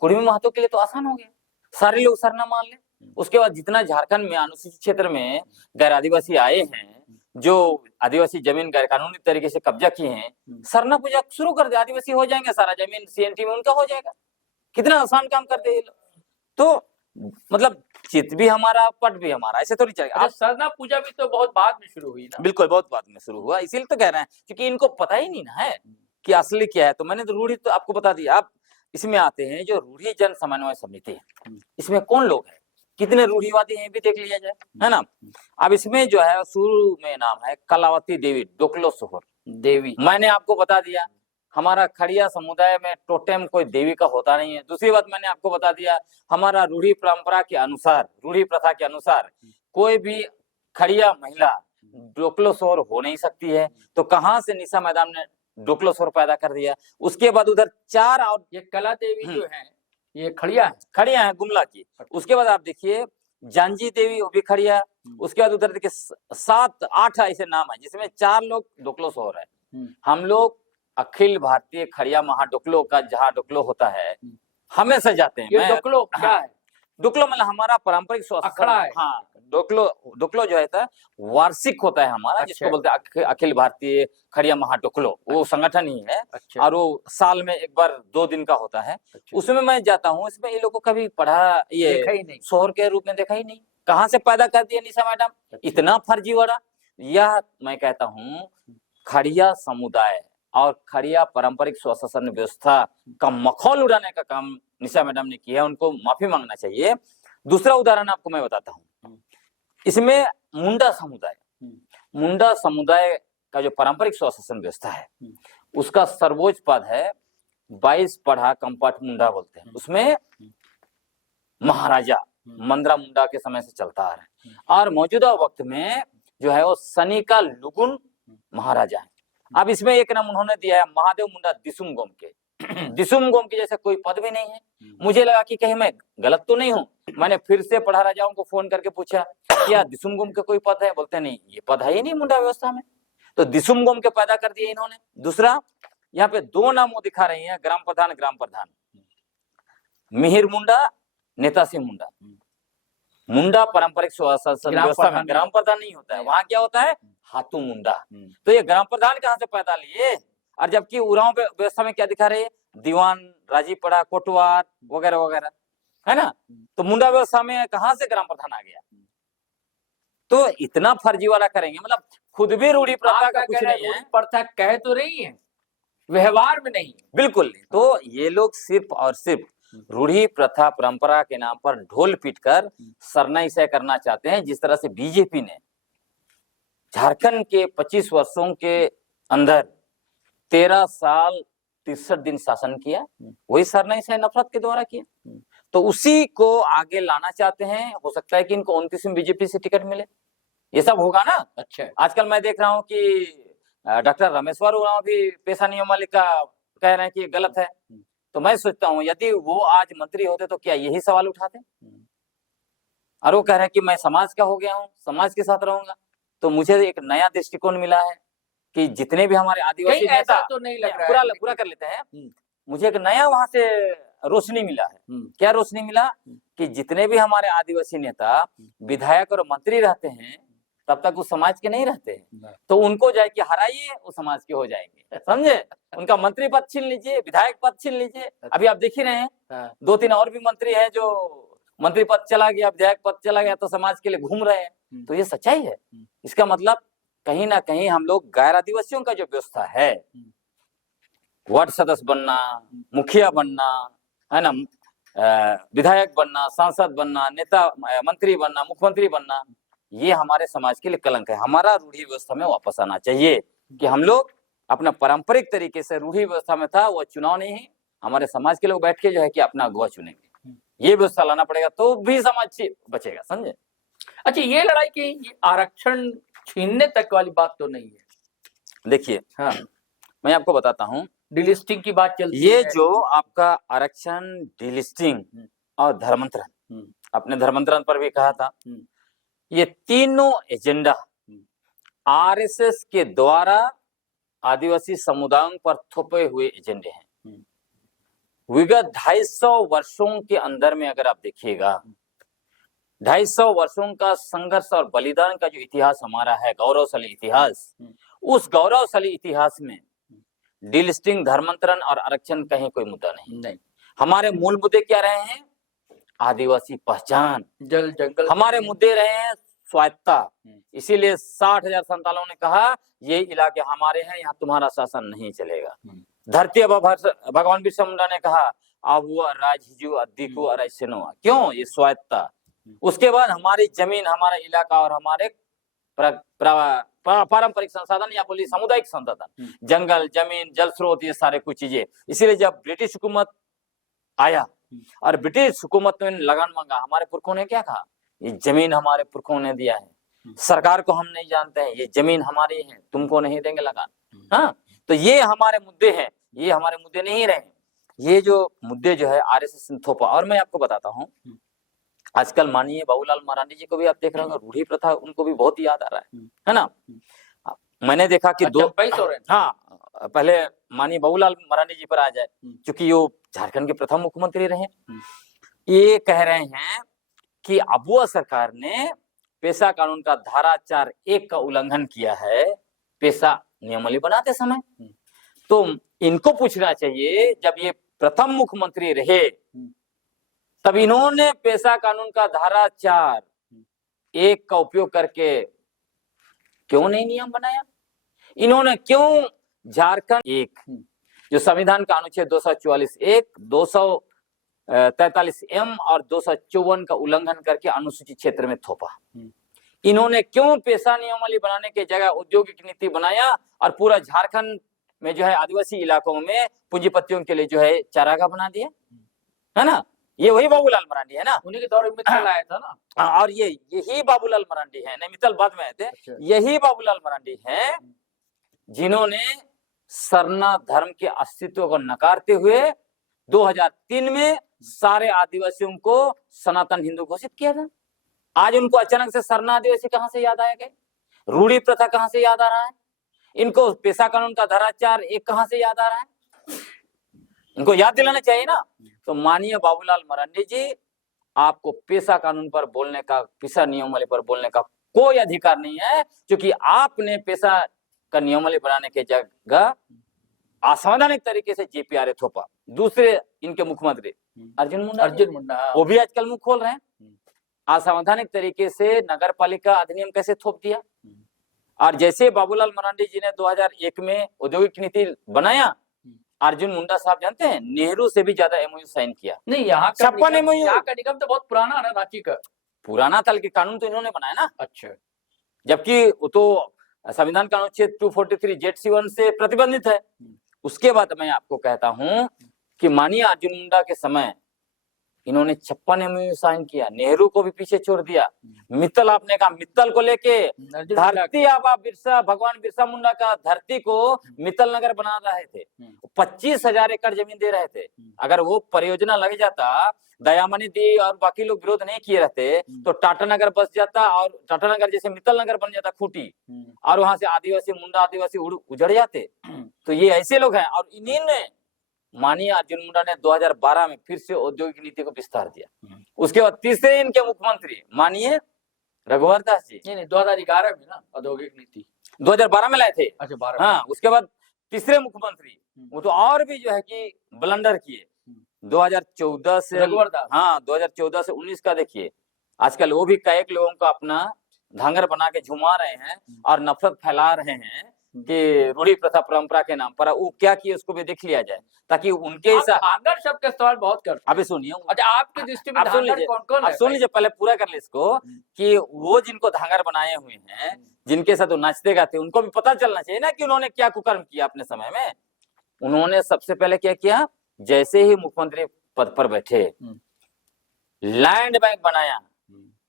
कुड़मी महतो के लिए तो आसान हो गया, सारे लोग सरना मान ले। उसके बाद जितना झारखंड में अनुसूचित क्षेत्र में गैर आदिवासी आए हैं, जो आदिवासी जमीन गैर कानूनी तरीके से कब्जा किए हैं, सरना पूजा शुरू कर दे, आदिवासी हो जाएंगे, सारा जमीन सीएनटी में उनका हो जाएगा। कितना आसान काम करते हैं। तो मतलब चित भी हमारा, पट भी हमारा, ऐसे थोड़ी चलेगा। सरना पूजा भी तो बहुत बाद में शुरू हुई ना। बिल्कुल, बहुत बाद में शुरू हुआ, इसीलिए तो कह रहे हैं, क्योंकि इनको पता ही नहीं ना है कि असली क्या है। तो मैंने तो रूढ़ी तो आपको बता दिया। आप इसमें आते हैं जो रूढ़ी जन समन्वय समिति है, इसमें कौन लोग हैं, कितने रूढ़ीवादी हैं भी देख लिया जाए, है ना। अब इसमें जो है शुरू में नाम है कलावती देवी डोकलो सोहर देवी। मैंने आपको बता दिया हमारा खड़िया समुदाय में टोटेम कोई देवी का होता नहीं है। दूसरी बात मैंने आपको बता दिया, हमारा रूढ़ी परंपरा के अनुसार, रूढ़ी प्रथा के अनुसार कोई भी खड़िया महिला डोकलो सोहर हो नहीं सकती है। तो कहां से निशा मैदान ने डोकलो सोहर पैदा कर दिया। उसके बाद उधर 4 और ये कला देवी जो है ये खड़िया है गुमला की। उसके बाद आप देखिए जानजी देवी, वो भी खड़िया। उसके बाद उधर देखिए 7-8 ऐसे नाम है जिसमें 4 लोग डोकलो सोहर है। हम लोग अखिल भारतीय खड़िया महाडोकलो का जहाँ डोकलो होता है हमेशा जाते हैं। ये डोकलो क्या है? डोकलो मतलब हमारा पारंपरिक स्वास्थ्य अखड़ा है। हाँ, डोकलो डोकलो जो है था वार्षिक होता है हमारा, अच्छा। जिसको बोलते हैं अखिल भारतीय खड़िया महाडोकलो, वो संगठन ही है। अच्छा। और वो साल में एक बार 2 दिन का होता है। अच्छा। उसमें मैं जाता हूँ। इसमें ये लोगों को कभी पढ़ा, ये देखा ही नहीं। शोहर के रूप में देखा ही नहीं। कहाँ से पैदा कर दिया निशा मैडम, अच्छा। इतना फर्जीवाड़ा। यह मैं कहता हूँ खड़िया समुदाय और खड़िया पारंपरिक स्वशासन व्यवस्था का मखौल उड़ाने का काम निशा मैडम ने किया है, उनको माफी मांगना चाहिए। दूसरा उदाहरण आपको मैं बताता हूँ, इसमें मुंडा समुदाय का जो पारंपरिक स्वशासन व्यवस्था है, उसका सर्वोच्च पद है 22 पढ़ा कंपाट मुंडा बोलते हैं। उसमें महाराजा मंदरा मुंडा के समय से चलता आ रहा है, और मौजूदा वक्त में जो है वो सनिका लुगुन महाराजा है। अब इसमें एक नाम उन्होंने दिया है महादेव मुंडा दिसुम गोम के। दिसुम गोम की जैसे कोई पद भी नहीं है। मुझे लगा कि कहीं मैं गलत तो नहीं हूँ। मैंने फिर से पढ़ा राजाओं को फोन करके पूछा क्या दिसुम गोम का कोई पद है, बोलते नहीं, ये पद है ही नहीं मुंडा व्यवस्था में। तो दिसुम गोम के पैदा कर दिए इन्होंने। दूसरा, यहाँ पे 2 नाम वो दिखा रही है, ग्राम प्रधान। मिहिर मुंडा, नेतासी मुंडा। मुंडा पारंपरिक स्वशासन व्यवस्था में ग्राम प्रधान नहीं होता है, वहां क्या होता है हाथू मुंडा। तो ये ग्राम प्रधान कहाँ से पैदा लिए? और जबकि उरांव व्यवस्था में क्या दिखा रहे हैं, दीवान, राजीपड़ा, कोटवार वगैरह वगैरह, है ना। तो मुंडा व्यवस्था में कहाँ से ग्राम प्रधान आ गया? तो इतना फर्जीवाड़ा करेंगे, मतलब खुद भी रूढ़ी प्रथा का कुछ नहीं है। प्रथा कह तो रही है, व्यवहार में नहीं, बिल्कुल नहीं। तो ये लोग सिर्फ और सिर्फ रूढ़ी प्रथा परंपरा के नाम पर ढोल पीटकर सरनाईसय करना चाहते हैं। जिस तरह से बीजेपी ने झारखंड के 25 वर्षों के अंदर 13 साल 63 दिन शासन किया, वही सरनाईसय नफरत के द्वारा किया। तो उसी को आगे लाना चाहते हैं। हो सकता है कि इनको 29वीं बीजेपी से टिकट मिले, ये सब होगा ना। अच्छा। आजकल मैं देख रहा हूँ कि डॉक्टर रामेश्वर उरांव भी पेशा नियम मालिका कह रहे हैं कि ये गलत है। तो मैं सोचता हूँ यदि वो आज मंत्री होते तो क्या यही सवाल उठाते? और वो कह रहे हैं कि मैं समाज का हो गया हूँ, समाज के साथ रहूंगा। तो मुझे एक नया दृष्टिकोण मिला है कि जितने भी हमारे आदिवासी नेता, तो नहीं लग रहा है, पूरा कर लेते हैं। मुझे एक नया वहां से रोशनी मिला है। क्या रोशनी मिला? कि जितने भी हमारे आदिवासी नेता विधायक और मंत्री रहते हैं तब तक वो समाज के नहीं रहते हैं। तो उनको जाए कि हराइए, वो समाज के हो जाएंगे, समझे। उनका मंत्री पद छीन लीजिए, विधायक पद छीन लीजिए। अभी आप देख ही रहे हैं 2-3 और भी मंत्री हैं जो मंत्री पद चला गया, विधायक पद चला गया, तो समाज के लिए घूम रहे हैं। तो ये सच्चाई है। इसका मतलब कहीं ना कहीं हम लोग गैर आदिवासियों का जो व्यवस्था है, वार्ड सदस्य बनना, मुखिया बनना, है ना, विधायक बनना, सांसद बनना, नेता मंत्री बनना, मुख्यमंत्री बनना, ये हमारे समाज के लिए कलंक है। हमारा रूढ़ी व्यवस्था में वापस आना चाहिए कि हम लोग अपना पारंपरिक तरीके से, रूढ़ी व्यवस्था में था वो चुनाव नहीं है, हमारे समाज के लोग बैठ के जो है कि अपना अगुवा चुनेंगे। ये व्यवस्था लाना पड़ेगा तो भी समाज बचेगा, समझे। अच्छा, ये लड़ाई की ये आरक्षण छीनने तक वाली बात तो नहीं है। देखिए, हाँ, मैं आपको बताता हूँ, डिलिस्टिंग की बात चलती ये है। जो आपका आरक्षण, डिलिस्टिंग और धर्मांतरण, अपने धर्मांतरण पर भी कहा था, ये तीनों एजेंडा आरएसएस के द्वारा आदिवासी समुदायों पर थोपे हुए एजेंडे हैं। विगत 250 वर्षों के अंदर में अगर आप देखिएगा, 250 वर्षों का संघर्ष और बलिदान का जो इतिहास हमारा है, गौरवशाली इतिहास, उस गौरवशाली इतिहास में डिलिस्टिंग, धर्मांतरण और आरक्षण कहीं कोई मुद्दा नहीं। हमारे मूल मुद्दे क्या रहे हैं? आदिवासी पहचान, जल जंगल। हमारे मुद्दे रहे हैं स्वायत्ता। इसीलिए 60,000 संतालों ने कहा ये इलाके हमारे हैं, यहाँ तुम्हारा शासन नहीं चलेगा। धरती भगवान बिरसा मुंडा ने कहा अब वो राज हिजू अद्दीकू और क्यों? ये स्वायत्ता। उसके बाद हमारी जमीन, हमारा इलाका और हमारे पारंपरिक संसाधन या बोलिए सामुदायिक संसाधन, जंगल, जमीन, जल स्रोत, ये सारे कुछ चीजें। इसीलिए जब ब्रिटिश हुकूमत आया और ब्रिटिश हुकूमत ने लगान मांगा, हमारे पुरखों ने क्या कहा? ये जमीन हमारे पुरखों ने दिया है, सरकार को हम नहीं जानते हैं, ये जमीन हमारी है, तुमको नहीं देंगे लगान। हाँ, तो ये हमारे मुद्दे हैं, ये हमारे मुद्दे नहीं रहे। ये जो मुद्दे जो है आरएसएस ने थोपा। और मैं आपको बताता हूँ, आजकल माननीय बाबूलाल मरांडी जी को भी आप देख रहे होंगे, रूढ़ी प्रथा उनको भी बहुत याद आ रहा है ना। मैंने देखा कि पहले माननीय बाबूलाल मरांडी जी पर आ जाए, क्योंकि वो झारखंड के प्रथम मुख्यमंत्री रहे। ये कह रहे हैं कि अबुआ सरकार ने पेशा कानून का धारा 4(1) का उल्लंघन किया है पेशा नियमावली बनाते समय। तो इनको पूछना चाहिए, जब ये प्रथम मुख्यमंत्री रहे तब इन्होंने पेशा कानून का धारा 4(1) का उपयोग करके क्यों नहीं नियम बनाया? इन्होंने क्यों झारखंड एक जो संविधान का अनुच्छेद 244(1), 243(m) और 254 का उल्लंघन करके अनुसूचित क्षेत्र में थोपा? इन्होंने क्यों पेशा नियमावली बनाने के जगह औद्योगिक नीति बनाया और पूरा झारखंड में जो है आदिवासी इलाकों में पूंजीपतियों के लिए जो है चारागाह बना दिया, है ना? ये वही बाबूलाल मरांडी है ना, उन्हीं के दौर में मित्तल आया था ना। और यही बाबूलाल मरांडी है, नहीं मित्तल बाद में आए थे। अच्छा। यही बाबूलाल मरांडी हैं जिन्होंने सरना धर्म के अस्तित्व को नकारते हुए 2003 में सारे आदिवासियों को सनातन हिंदू घोषित किया था। आज उनको अचानक से सरना आदिवासी कहां से याद आया? रूढ़ी प्रथा कहां से याद आ रहा है? इनको पेशा कानून का धारा 4(1) कहां से याद आ रहा है? इनको याद दिलाना चाहिए ना। तो माननीय बाबूलाल मरांडी जी, आपको पेशा कानून पर बोलने का, पेशा नियमावली पर बोलने का कोई अधिकार नहीं है, क्योंकि आपने पेशा का नियमावली बनाने के जगह असंवैधानिक तरीके से JPRA थोपा। दूसरे इनके मुख्यमंत्री अर्जुन मुंडा, वो भी आजकल मुंह खोल रहे हैं। असंवैधानिक तरीके से नगर पालिका अधिनियम कैसे थोप दिया। और जैसे बाबूलाल मरांडी जी ने 2001 में औद्योगिक नीति बनाया, अर्जुन मुंडा साहब जानते हैं नेहरू से भी ज्यादा MOU साइन किया। नहीं, यहाँ का 56 MOU। यहाँ का निगम तो बहुत पुराना है ना, रांची का। पुराना तल के कानून तो इन्होंने बनाया ना। अच्छा। जबकि वो तो संविधान का अनुच्छेद 243 ZC1 से प्रतिबंधित है। उसके बाद मैं आपको कहता हूं कि माननीय अर्जुन मुंडा के समय इन्होंने 56 MOU साइन किया, नेहरू को भी पीछे छोड़ दिया। मित्तल, आपने कहा मित्तल को लेके धरती आबा भगवान बिरसा मुंडा का धरती को मित्तल नगर बना रहे थे, 25,000 एकड़ जमीन दे रहे थे। अगर वो परियोजना लग जाता, दयामणि दी और बाकी लोग विरोध नहीं किए रहते, तो टाटा नगर बस जाता और टाटा नगर जैसे मित्तल नगर बन जाता खूंटी, और वहां से आदिवासी मुंडा आदिवासी उजड़ जाते। तो ये ऐसे लोग हैं। और इन्हीं ने माननीय अर्जुन मुंडा ने 2012 में फिर से औद्योगिक नीति को विस्तार दिया। उसके बाद तीसरे इनके मुख्यमंत्री माननीय रघुवर दास जी, नहीं 2011 में ना औद्योगिक नीति 2012 में लाए थे। अच्छा, 12। हाँ, उसके बाद तीसरे मुख्यमंत्री वो तो और भी जो है कि ब्लंडर किए। 2014 से रघुवर दास, हाँ 2014 से 19 का देखिए, आजकल वो भी कई लोगों को अपना धांगर बना के झुमा रहे हैं और नफरत फैला रहे हैं कि रूढ़ी प्रथा परंपरा के नाम पर। वो क्या किए उसको भी देख लिया जाए, ताकि उनके धांगर शब्द का इस्तेमाल बहुत करते हैं। अभी सुनिए, अच्छा, आपकी दृष्टि में धांगर कौन-कौन है? सुन लीजिए, पहले पूरा कर ले इसको, कि वो जिनको धांगर बनाए हुए हैं, जिनके साथ वो नाचते गाते, उनको भी पता चलना चाहिए ना कि उन्होंने क्या कुकर्म किया अपने समय में। उन्होंने सबसे पहले क्या किया, जैसे ही मुख्यमंत्री पद पर बैठे, लैंड बैंक बनाया।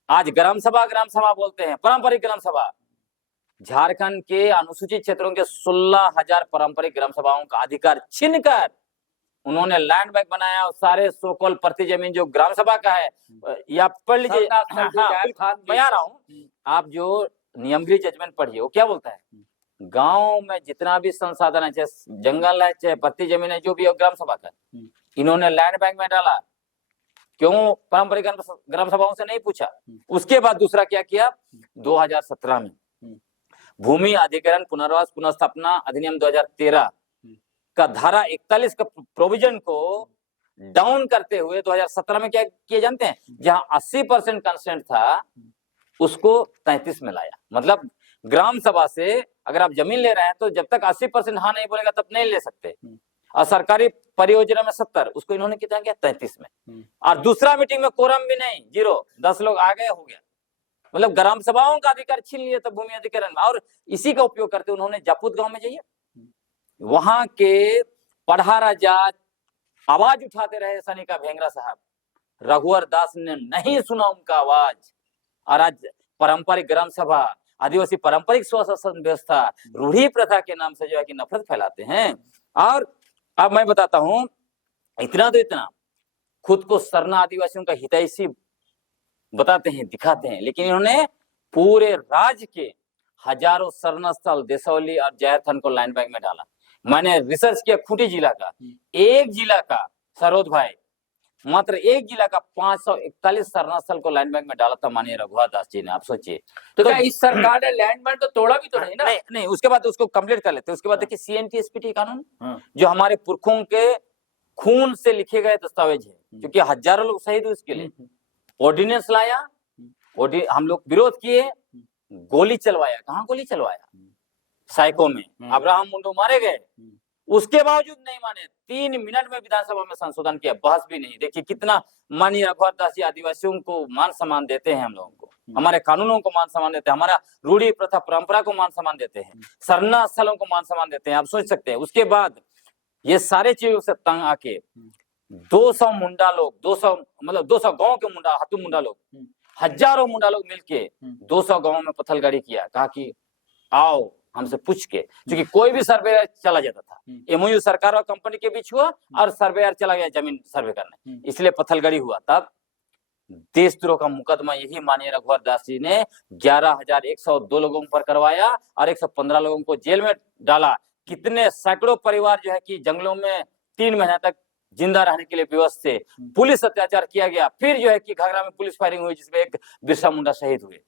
आज ग्राम सभा बोलते हैं, पारंपरिक ग्राम सभा। झारखंड के अनुसूचित क्षेत्रों के 16,000 पारंपरिक ग्राम सभाओं का अधिकार छीनकर उन्होंने लैंड बैंक बनाया। और सारे सोकॉल प्रति जमीन जो ग्राम सभा का है, या पढ़ लीजिए, मैं आ रहा हूँ, आप जो नियमगिरी जजमेंट पढ़िए, वो क्या बोलता है, गांव में जितना भी संसाधन है, चाहे जंगल है चाहे प्रति जमीन है, जो भी है ग्राम सभा का, इन्होंने लैंड बैंक में डाला। क्यों? पारंपरिक ग्राम सभाओं से नहीं पूछा। उसके बाद दूसरा क्या किया, 2017 में भूमि अधिग्रहण पुनर्वास पुनर्स्थापना अधिनियम 2013 का धारा 41 का प्रोविजन को डाउन करते हुए 2017 में क्या किए जानते हैं, जहां 80% कंसेंट था उसको 33 में लाया। मतलब ग्राम सभा से अगर आप जमीन ले रहे हैं तो जब तक 80% हाँ नहीं बोलेगा तब नहीं ले सकते। और सरकारी परियोजना में 70, उसको इन्होंने कितना किया, 33 में। और दूसरा मीटिंग में कोरम भी नहीं, 0, 10 लोग आ गए, हो गया। मतलब ग्राम सभाओं का अधिकार छीन लिया था भूमि अधिग्रहण में। और इसी का उपयोग करते उन्होंने जापूत गांव में जाइए, वहां के पढ़ारा जाट आवाज उठाते रहे, सनिका भेंगरा साहब, रघुवर दास ने नहीं सुना उनका आवाज। और आज पारंपरिक ग्राम सभा, आदिवासी पारंपरिक स्वशासन व्यवस्था, रूढ़ी प्रथा के नाम से जो है कि नफरत फैलाते हैं। और अब मैं बताता हूं, इतना तो इतना खुद को सरना आदिवासियों का हितैषी बताते हैं, दिखाते हैं, लेकिन इन्होंने पूरे राज्य के हजारों सरना स्थल देसौली और जयरथन को लैंड बैंक में डाला। मैंने रिसर्च किया खूंटी जिला का, एक जिला का सरोद भाई मात्र एक जिला का 541 सरना स्थल को लैंड बैंक में डाला था माननीय रघुवर दास जी ने। आप सोचिए। तो क्या इस सरकार ने लैंड बैंक तो तोड़ा भी तो नहीं ना? नहीं, उसके बाद उसको कंप्लीट कर लेते हैं। उसके बाद देखिए CNT SPT कानून, जो हमारे पुरखों के खून से लिखे गए दस्तावेज है, क्योंकि हजारों लोग शहीद हुए इसके लिए। ऑर्डिनेंस लाया, हम लोग विरोध किए, गोली चलवाया। कहाँ गोली चलवाया? साइको में। अब्राहम मुंडो मारे गए, उसके बावजूद नहीं माने। 3 मिनट में विधानसभा में संशोधन किया, बहस भी नहीं। देखिए कितना माननीय रघुवर दास जी आदिवासियों को मान सम्मान देते हैं, हम लोगों को, हमारे कानूनों को मान सम्मान देते हैं, हमारा रूढ़ी प्रथा परंपरा को मान सम्मान देते हैं, सरना स्थलों को मान सम्मान देते हैं। आप सोच सकते हैं। उसके बाद ये सारे चीजों से तंग आके 200 मुंडा लोग, 200 गांव के मुंडा, हाथू मुंडा लोग, हजारों मुंडा लोग मिलके 200 गांव में पत्थलगाड़ी किया। कहा कि आओ हमसे पूछ के, क्योंकि कोई भी सर्वेयर चला जाता था। MOU सरकार और कंपनी के बीच हुआ और सर्वेयर चला गया जमीन सर्वे करने, इसलिए पत्थलगाड़ी हुआ। तब देशद्रोह का मुकदमा यही माननीय रघुवर दास जी ने 11,102 लोगों पर करवाया और 115 लोगों को जेल में डाला। कितने सैकड़ों परिवार जो है कि जंगलों में 3 महीने तक जिंदा रहने के लिए विवश थे। पुलिस अत्याचार किया गया, फिर जो है कि घाघरा में पुलिस फायरिंग हुई जिसमें एक बिरसा मुंडा शहीद हुए।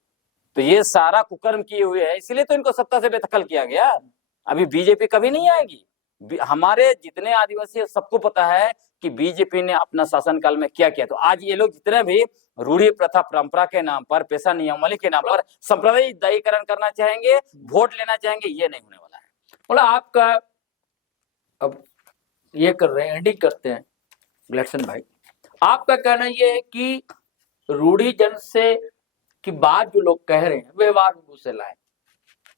तो ये सारा कुकर्म किए हुए है, इसलिए तो इनको सत्ता से बेदखल किया गया। अभी बीजेपी कभी नहीं आएगी। हमारे जितने आदिवासी है सबको पता है कि बीजेपी ने अपना शासनकाल में क्या किया। तो आज ये लोग जितने भी रूढ़ी प्रथा परंपरा के नाम पर, पेशा नियमावली के नाम पर सांप्रदायिकरण करना चाहेंगे, वोट लेना चाहेंगे, ये नहीं होने वाला है। बोला आपका अब ये कर रहे हैं, एंडिंग करते हैं ग्लेडसन भाई। आपका कहना ये है कि रूढ़ी जन से की बात जो लोग कह रहे हैं व्यवहार में घुसे लाए,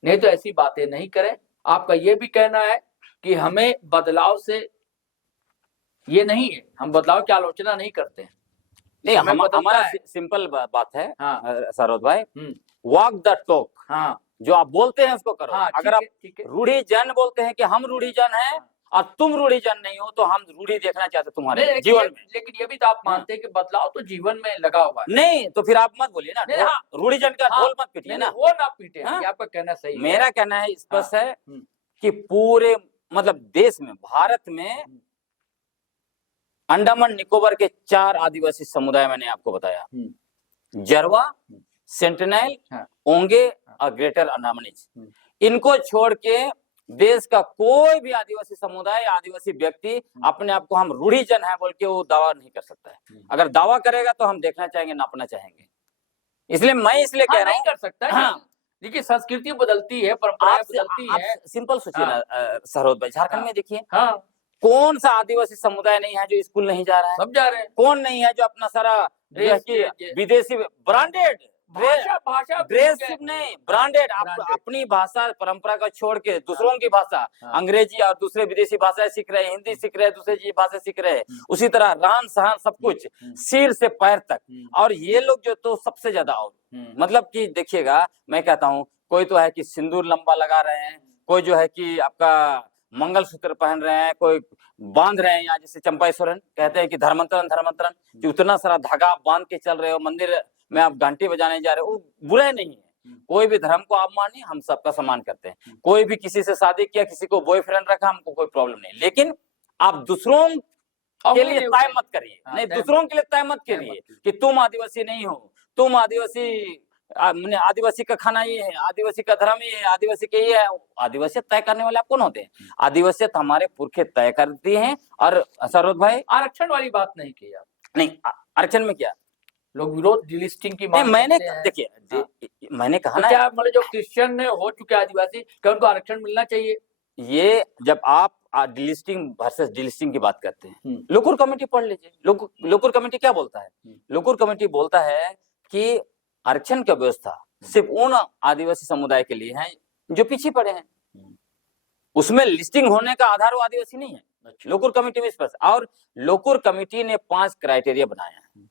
नहीं तो ऐसी बातें नहीं करें। आपका ये भी कहना है कि हमें बदलाव से ये नहीं है, हम बदलाव की आलोचना नहीं करते हैं। नहीं, हमारा सिंपल बात है सरोज भाई, वॉक द टॉक। हाँ, जो आप बोलते हैं उसको करो। हाँ, अगर आप रूढ़ी जन बोलते हैं कि हम रूढ़ी जन हैं और तुम रूढ़ी जन नहीं हो, तो हम रूढ़ी देखना चाहते तुम्हारे जीवन में। लेकिन ये भी तो आप मानते हैं कि बदलाव तो जीवन में लगा हुआ है। नहीं तो फिर आप मत बोलिए ना, रूढ़ी जन का ढोल मत पीटिए ना, वो ना पीटे। आपका कहना सही है। मेरा कहना है स्पष्ट है कि पूरे मतलब देश में, भारत में अंडमान निकोबार के 4 आदिवासी समुदाय मैंने आपको बताया, जरवा, सेंटिनल, ओंगे और ग्रेटर अंडमानीज। इनको छोड़ के देश का कोई भी आदिवासी समुदाय, आदिवासी व्यक्ति अपने आप को हम रूढ़ी जन है बोल के वो दावा नहीं कर सकता है। अगर दावा करेगा तो हम देखना चाहेंगे, नापना चाहेंगे। इसलिए मैं इसलिए कह रहा हूं, नहीं कर सकता। हाँ, देखिए संस्कृति बदलती है, परंपराएं बदलती है। सिंपल सोचिए ना सरोज भाई, झारखंड में देखिए, कौन सा आदिवासी समुदाय नहीं है जो स्कूल नहीं जा रहा है? सब जा रहे हैं। कौन नहीं है जो अपना सारा विदेशी ब्रांडेड ड्रेस नहीं, ब्रांडेड अपनी भाषा परंपरा का छोड़ के दूसरों की भाषा, अंग्रेजी और दूसरे विदेशी भाषाएं सीख रहे हैं, हिंदी सीख रहे हैं, दूसरी भाषा सीख रहे हैं। उसी तरह रहन सहन सब कुछ सिर से पैर तक। और ये लोग जो तो सबसे ज्यादा, और मतलब कि देखिएगा, मैं कहता हूँ कोई तो है कि सिंदूर लंबा लगा रहे हैं, कोई जो है कि आपका मंगलसूत्र पहन रहे हैं, कोई बांध रहे हैं। यहाँ जैसे चंपाईश्वरन कहते हैं कि धर्मांतरण कि उतना सारा धागा बांध के चल रहे हो, मंदिर में आप घंटी बजाने जा रहे हो, वो बुरा नहीं है। कोई भी धर्म को आप मानिए, हम सबका सम्मान करते हैं। कोई भी किसी से शादी किया, किसी को बॉयफ्रेंड रखा, हमको कोई प्रॉब्लम नहीं। लेकिन आप दूसरों के लिए तय मत करिए, नहीं दूसरों के लिए तय मत करिए कि तुम आदिवासी नहीं हो, तुम आदिवासी का खाना ये है, आदिवासी का धर्म ये है, आदिवासी के ये है। आदिवासी तय करने वाले आप कौन होते हैं? आदिवासी हमारे पुरखे तय करते हैं। और सरोज भाई, आरक्षण वाली बात नहीं की आप। नहीं, आरक्षण में क्या लोग विरोध डिलिस्टिंग की मांग मैंने देखिए, मैंने कहा ना, क्या मतलब जो क्रिश्चियन हो चुके आदिवासी, क्या उनको आरक्षण मिलना चाहिए? ये जब आप डिलिस्टिंग वर्सेस डिलिस्टिंग की बात करते हैं, लोकुर कमेटी पढ़ लीजिए। लोकुर कमेटी क्या बोलता है? लोकुर कमेटी बोलता है कि आरक्षण की व्यवस्था सिर्फ उन आदिवासी समुदाय के लिए है जो पीछे पड़े हैं, उसमें लिस्टिंग होने का आधार वो आदिवासी नहीं है। लोकुर कमेटी में स्पष्ट, और लोकुर कमेटी ने 5 क्राइटेरिया बनाया है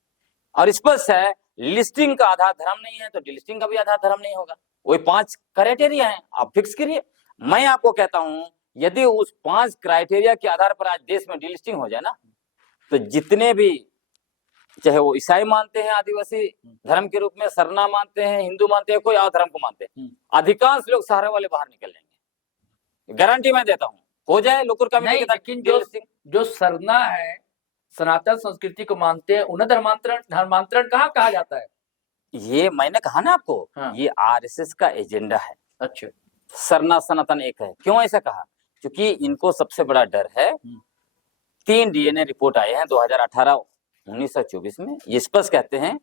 और स्पष्ट है, लिस्टिंग का आधार धर्म नहीं है तो डिलिस्टिंग का भी आधार धर्म नहीं होगा। वही 5 क्राइटेरिया है, आप फिक्स करिए। मैं आपको कहता हूं, यदि उस 5 क्राइटेरिया के आधार पर आज देश में डिलिस्टिंग हो जाए ना, तो जितने भी, चाहे वो ईसाई मानते हैं आदिवासी धर्म के रूप में, सरना मानते हैं, हिंदू मानते हैं, कोई और धर्म को मानते हैं, अधिकांश लोग सहारा वाले बाहर निकल जाएंगे। गारंटी मैं देता हूं, हो जाए लोकुर कमेटी। लेकिन जो सरना है सनातन संस्कृति को मानते हैं उन्हें धर्मांतरण कहाँ कहा जाता है? ये मैंने कहा ना आपको, हाँ। ये आरएसएस का एजेंडा है। अच्छा। सरना सनातन एक है। क्यों ऐसा कहा? क्योंकि इनको सबसे बड़ा डर है, 3 डीएनए रिपोर्ट आए हैं 2018, 19 और 24 में। ये स्पष्ट कहते हैं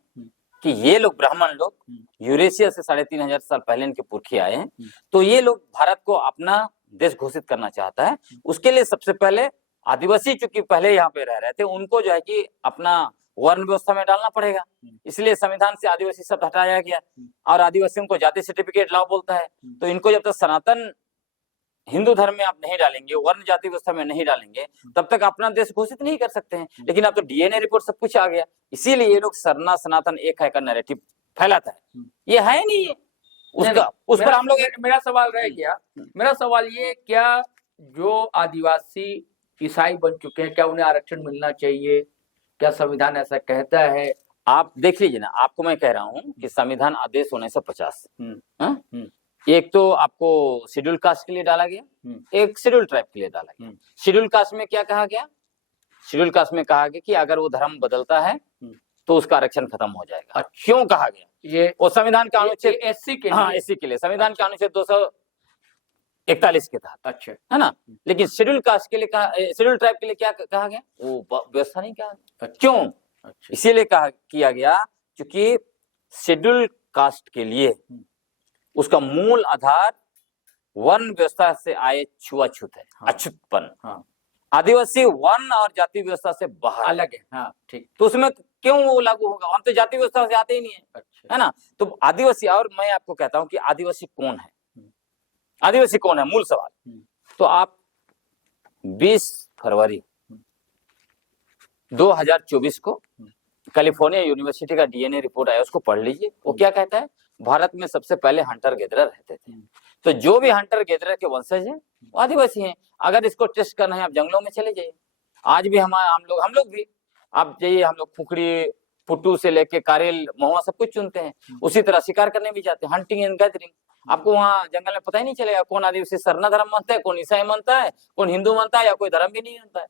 कि ये लोग ब्राह्मण लोग यूरेशिया से 3500 साल पहले इनके पुरखे आए हैं, तो ये लोग भारत को अपना देश घोषित करना चाहता है। उसके लिए सबसे पहले आदिवासी चूंकि पहले यहाँ पे रह रहे थे, उनको जो है कि अपना वर्ण व्यवस्था में डालना पड़ेगा, इसलिए संविधान से आदिवासी शब्द हटाया गया और आदिवासियों को जाति सर्टिफिकेट लाओ बोलता है। तो इनको जब तक सनातन हिंदू धर्म में आप नहीं डालेंगे, वर्ण जाति व्यवस्था में नहीं डालेंगे, तब तक अपना देश घोषित नहीं कर सकते हैं। लेकिन अब तो डीएनए रिपोर्ट सब कुछ आ गया, इसीलिए ये लोग सरना सनातन एक है का नैरेटिव फैलाता है। ये है नहीं है उसका, उस पर हम लोग मेरा सवाल रह गया, मेरा सवाल ये, क्या जो आदिवासी ईसाई बन चुके हैं, क्या उन्हें आरक्षण मिलना चाहिए? क्या संविधान ऐसा कहता है? आप देख लीजिए ना, आपको मैं कह रहा हूँ कि संविधान आदेश 1950, एक तो आपको शेड्यूल कास्ट के लिए डाला गया, एक शेड्यूल ट्राइब के लिए डाला गया। शेड्यूल कास्ट में क्या कहा गया? शेड्यूल कास्ट में कहा गया कि अगर वो धर्म बदलता है तो उसका आरक्षण खत्म हो जाएगा। क्यों कहा गया? ये वो संविधान का अनुच्छेद एससी के लिए, हाँ एससी के लिए संविधान का अनुच्छेद 241 के तहत, अच्छा है ना। लेकिन शेड्यूल कास्ट के लिए कहा, शेड्यूल ट्राइब के लिए क्या कहा गया? वो व्यवस्था नहीं कहा गया। क्यों? इसीलिए कहा किया गया क्योंकि शेड्यूल कास्ट के लिए उसका मूल आधार वर्ण व्यवस्था से आए छुआछूत है, अछूतपन। आदिवासी वर्ण और जाति व्यवस्था से बाहर अलग है। हाँ ठीक। तो उसमें क्यों वो लागू होगा? हम तो जाति व्यवस्था से आते ही नहीं है। अच्छा। है ना। तो आदिवासी, और मैं आपको कहता हूं कि आदिवासी कौन है? आदिवासी कौन है? मूल सवाल। तो आप 20 फरवरी 2024 को कैलिफोर्निया यूनिवर्सिटी का डीएनए रिपोर्ट आया, उसको पढ़ लीजिए। वो क्या कहता है? भारत में सबसे पहले हंटर गेदरर रहते थे, तो जो भी हंटर गेदरर के वंशज हैं वो आदिवासी हैं। अगर इसको टेस्ट करना है आप जंगलों में चले जाइए। आज भी हम लोग भी आप जाइए, हम लोग फुकड़ी पुट्टू से लेके कारेल महुआ सब कुछ चुनते हैं। उसी तरह शिकार करने भी जाते हैं, हंटिंग एंड गैदरिंग। आपको वहाँ जंगल में पता ही नहीं चलेगा कौन आदिवासी सरना धर्म मानता है, कौन ईसाई मानता है, कौन हिंदू मानता है, या कोई धर्म भी नहीं मानता है।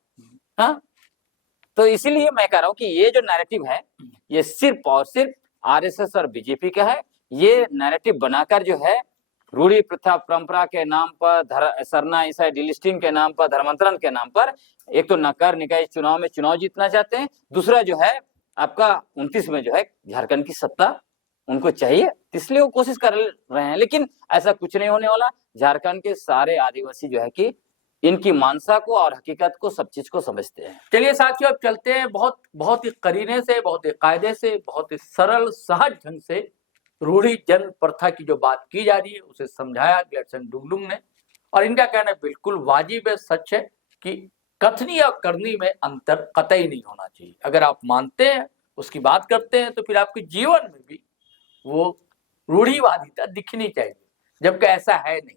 हाँ, तो इसीलिए मैं कह रहा हूँ कि ये जो नैरेटिव है ये सिर्फ और सिर्फ आरएसएस और बीजेपी का है। ये नैरेटिव बनाकर जो है रूढ़ी प्रथा परंपरा के नाम पर, सरना ईसाई डिलिस्टिंग के नाम पर, धर्मांतरण के नाम पर, एक तो नगर निकाय चुनाव में चुनाव जीतना चाहते हैं, दूसरा जो है आपका 29 में जो है झारखंड की सत्ता उनको चाहिए, इसलिए वो कोशिश कर रहे हैं। लेकिन ऐसा कुछ नहीं होने वाला। झारखंड के सारे आदिवासी जो है कि इनकी मानसा को और हकीकत को, सब चीज को समझते हैं। चलिए साथियों, अब चलते हैं बहुत ही करीने से, बहुत ही कायदे से, बहुत ही सरल सहज ढंग से रूढ़ी जन्म प्रथा की जो बात की जा रही है उसे समझाया ग्लेडसन डुगलुंग ने। और इनका कहना बिल्कुल वाजिब है, सच है कि कथनी और करनी में अंतर कतई नहीं होना चाहिए। अगर आप मानते हैं, उसकी बात करते हैं, तो फिर आपके जीवन में भी वो रूढ़ीवादिता दिखनी चाहिए, जबकि ऐसा है नहीं।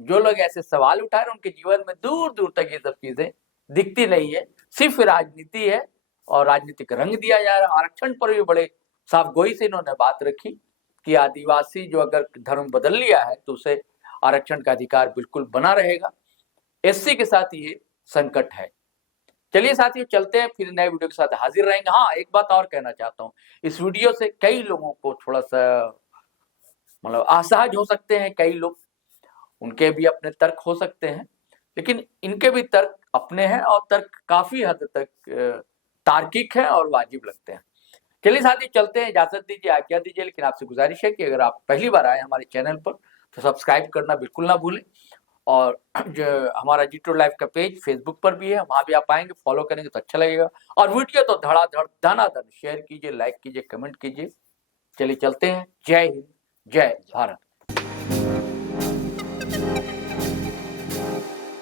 जो लोग ऐसे सवाल उठा रहे हैं उनके जीवन में दूर दूर तक ये सब चीजें दिखती नहीं है, सिर्फ राजनीति है और राजनीतिक रंग दिया जा रहा है। आरक्षण पर भी बड़े साफ गोई से इन्होंने बात रखी कि आदिवासी जो अगर धर्म बदल लिया है तो उसे आरक्षण का अधिकार बिल्कुल बना रहेगा। एससी के साथ ये संकट है। चलिए साथियों, चलते हैं, फिर नए वीडियो के साथ हाजिर रहेंगे। हाँ, एक बात और कहना चाहता हूँ, इस वीडियो से कई लोगों को थोड़ा सा मतलब असहज हो सकते हैं, कई लोग, उनके भी अपने तर्क हो सकते हैं, लेकिन इनके भी तर्क अपने हैं और तर्क काफी हद तक तार्किक है और वाजिब लगते हैं। चलिए साथी, चलते हैं, इजाजत दीजिए, आज्ञा दीजिए। लेकिन आपसे गुजारिश है कि अगर आप पहली बार आए हमारे चैनल पर तो सब्सक्राइब करना बिल्कुल ना भूलें। और जो हमारा जी2 लाइव का पेज फेसबुक पर भी है, वहां भी आप आएंगे, फॉलो करेंगे तो अच्छा लगेगा। और वीडियो तो धड़ाधड़ दानादार शेयर कीजिए, लाइक कीजिए, कमेंट कीजिए। चलिए चलते हैं। जय हिंद, जय भारत।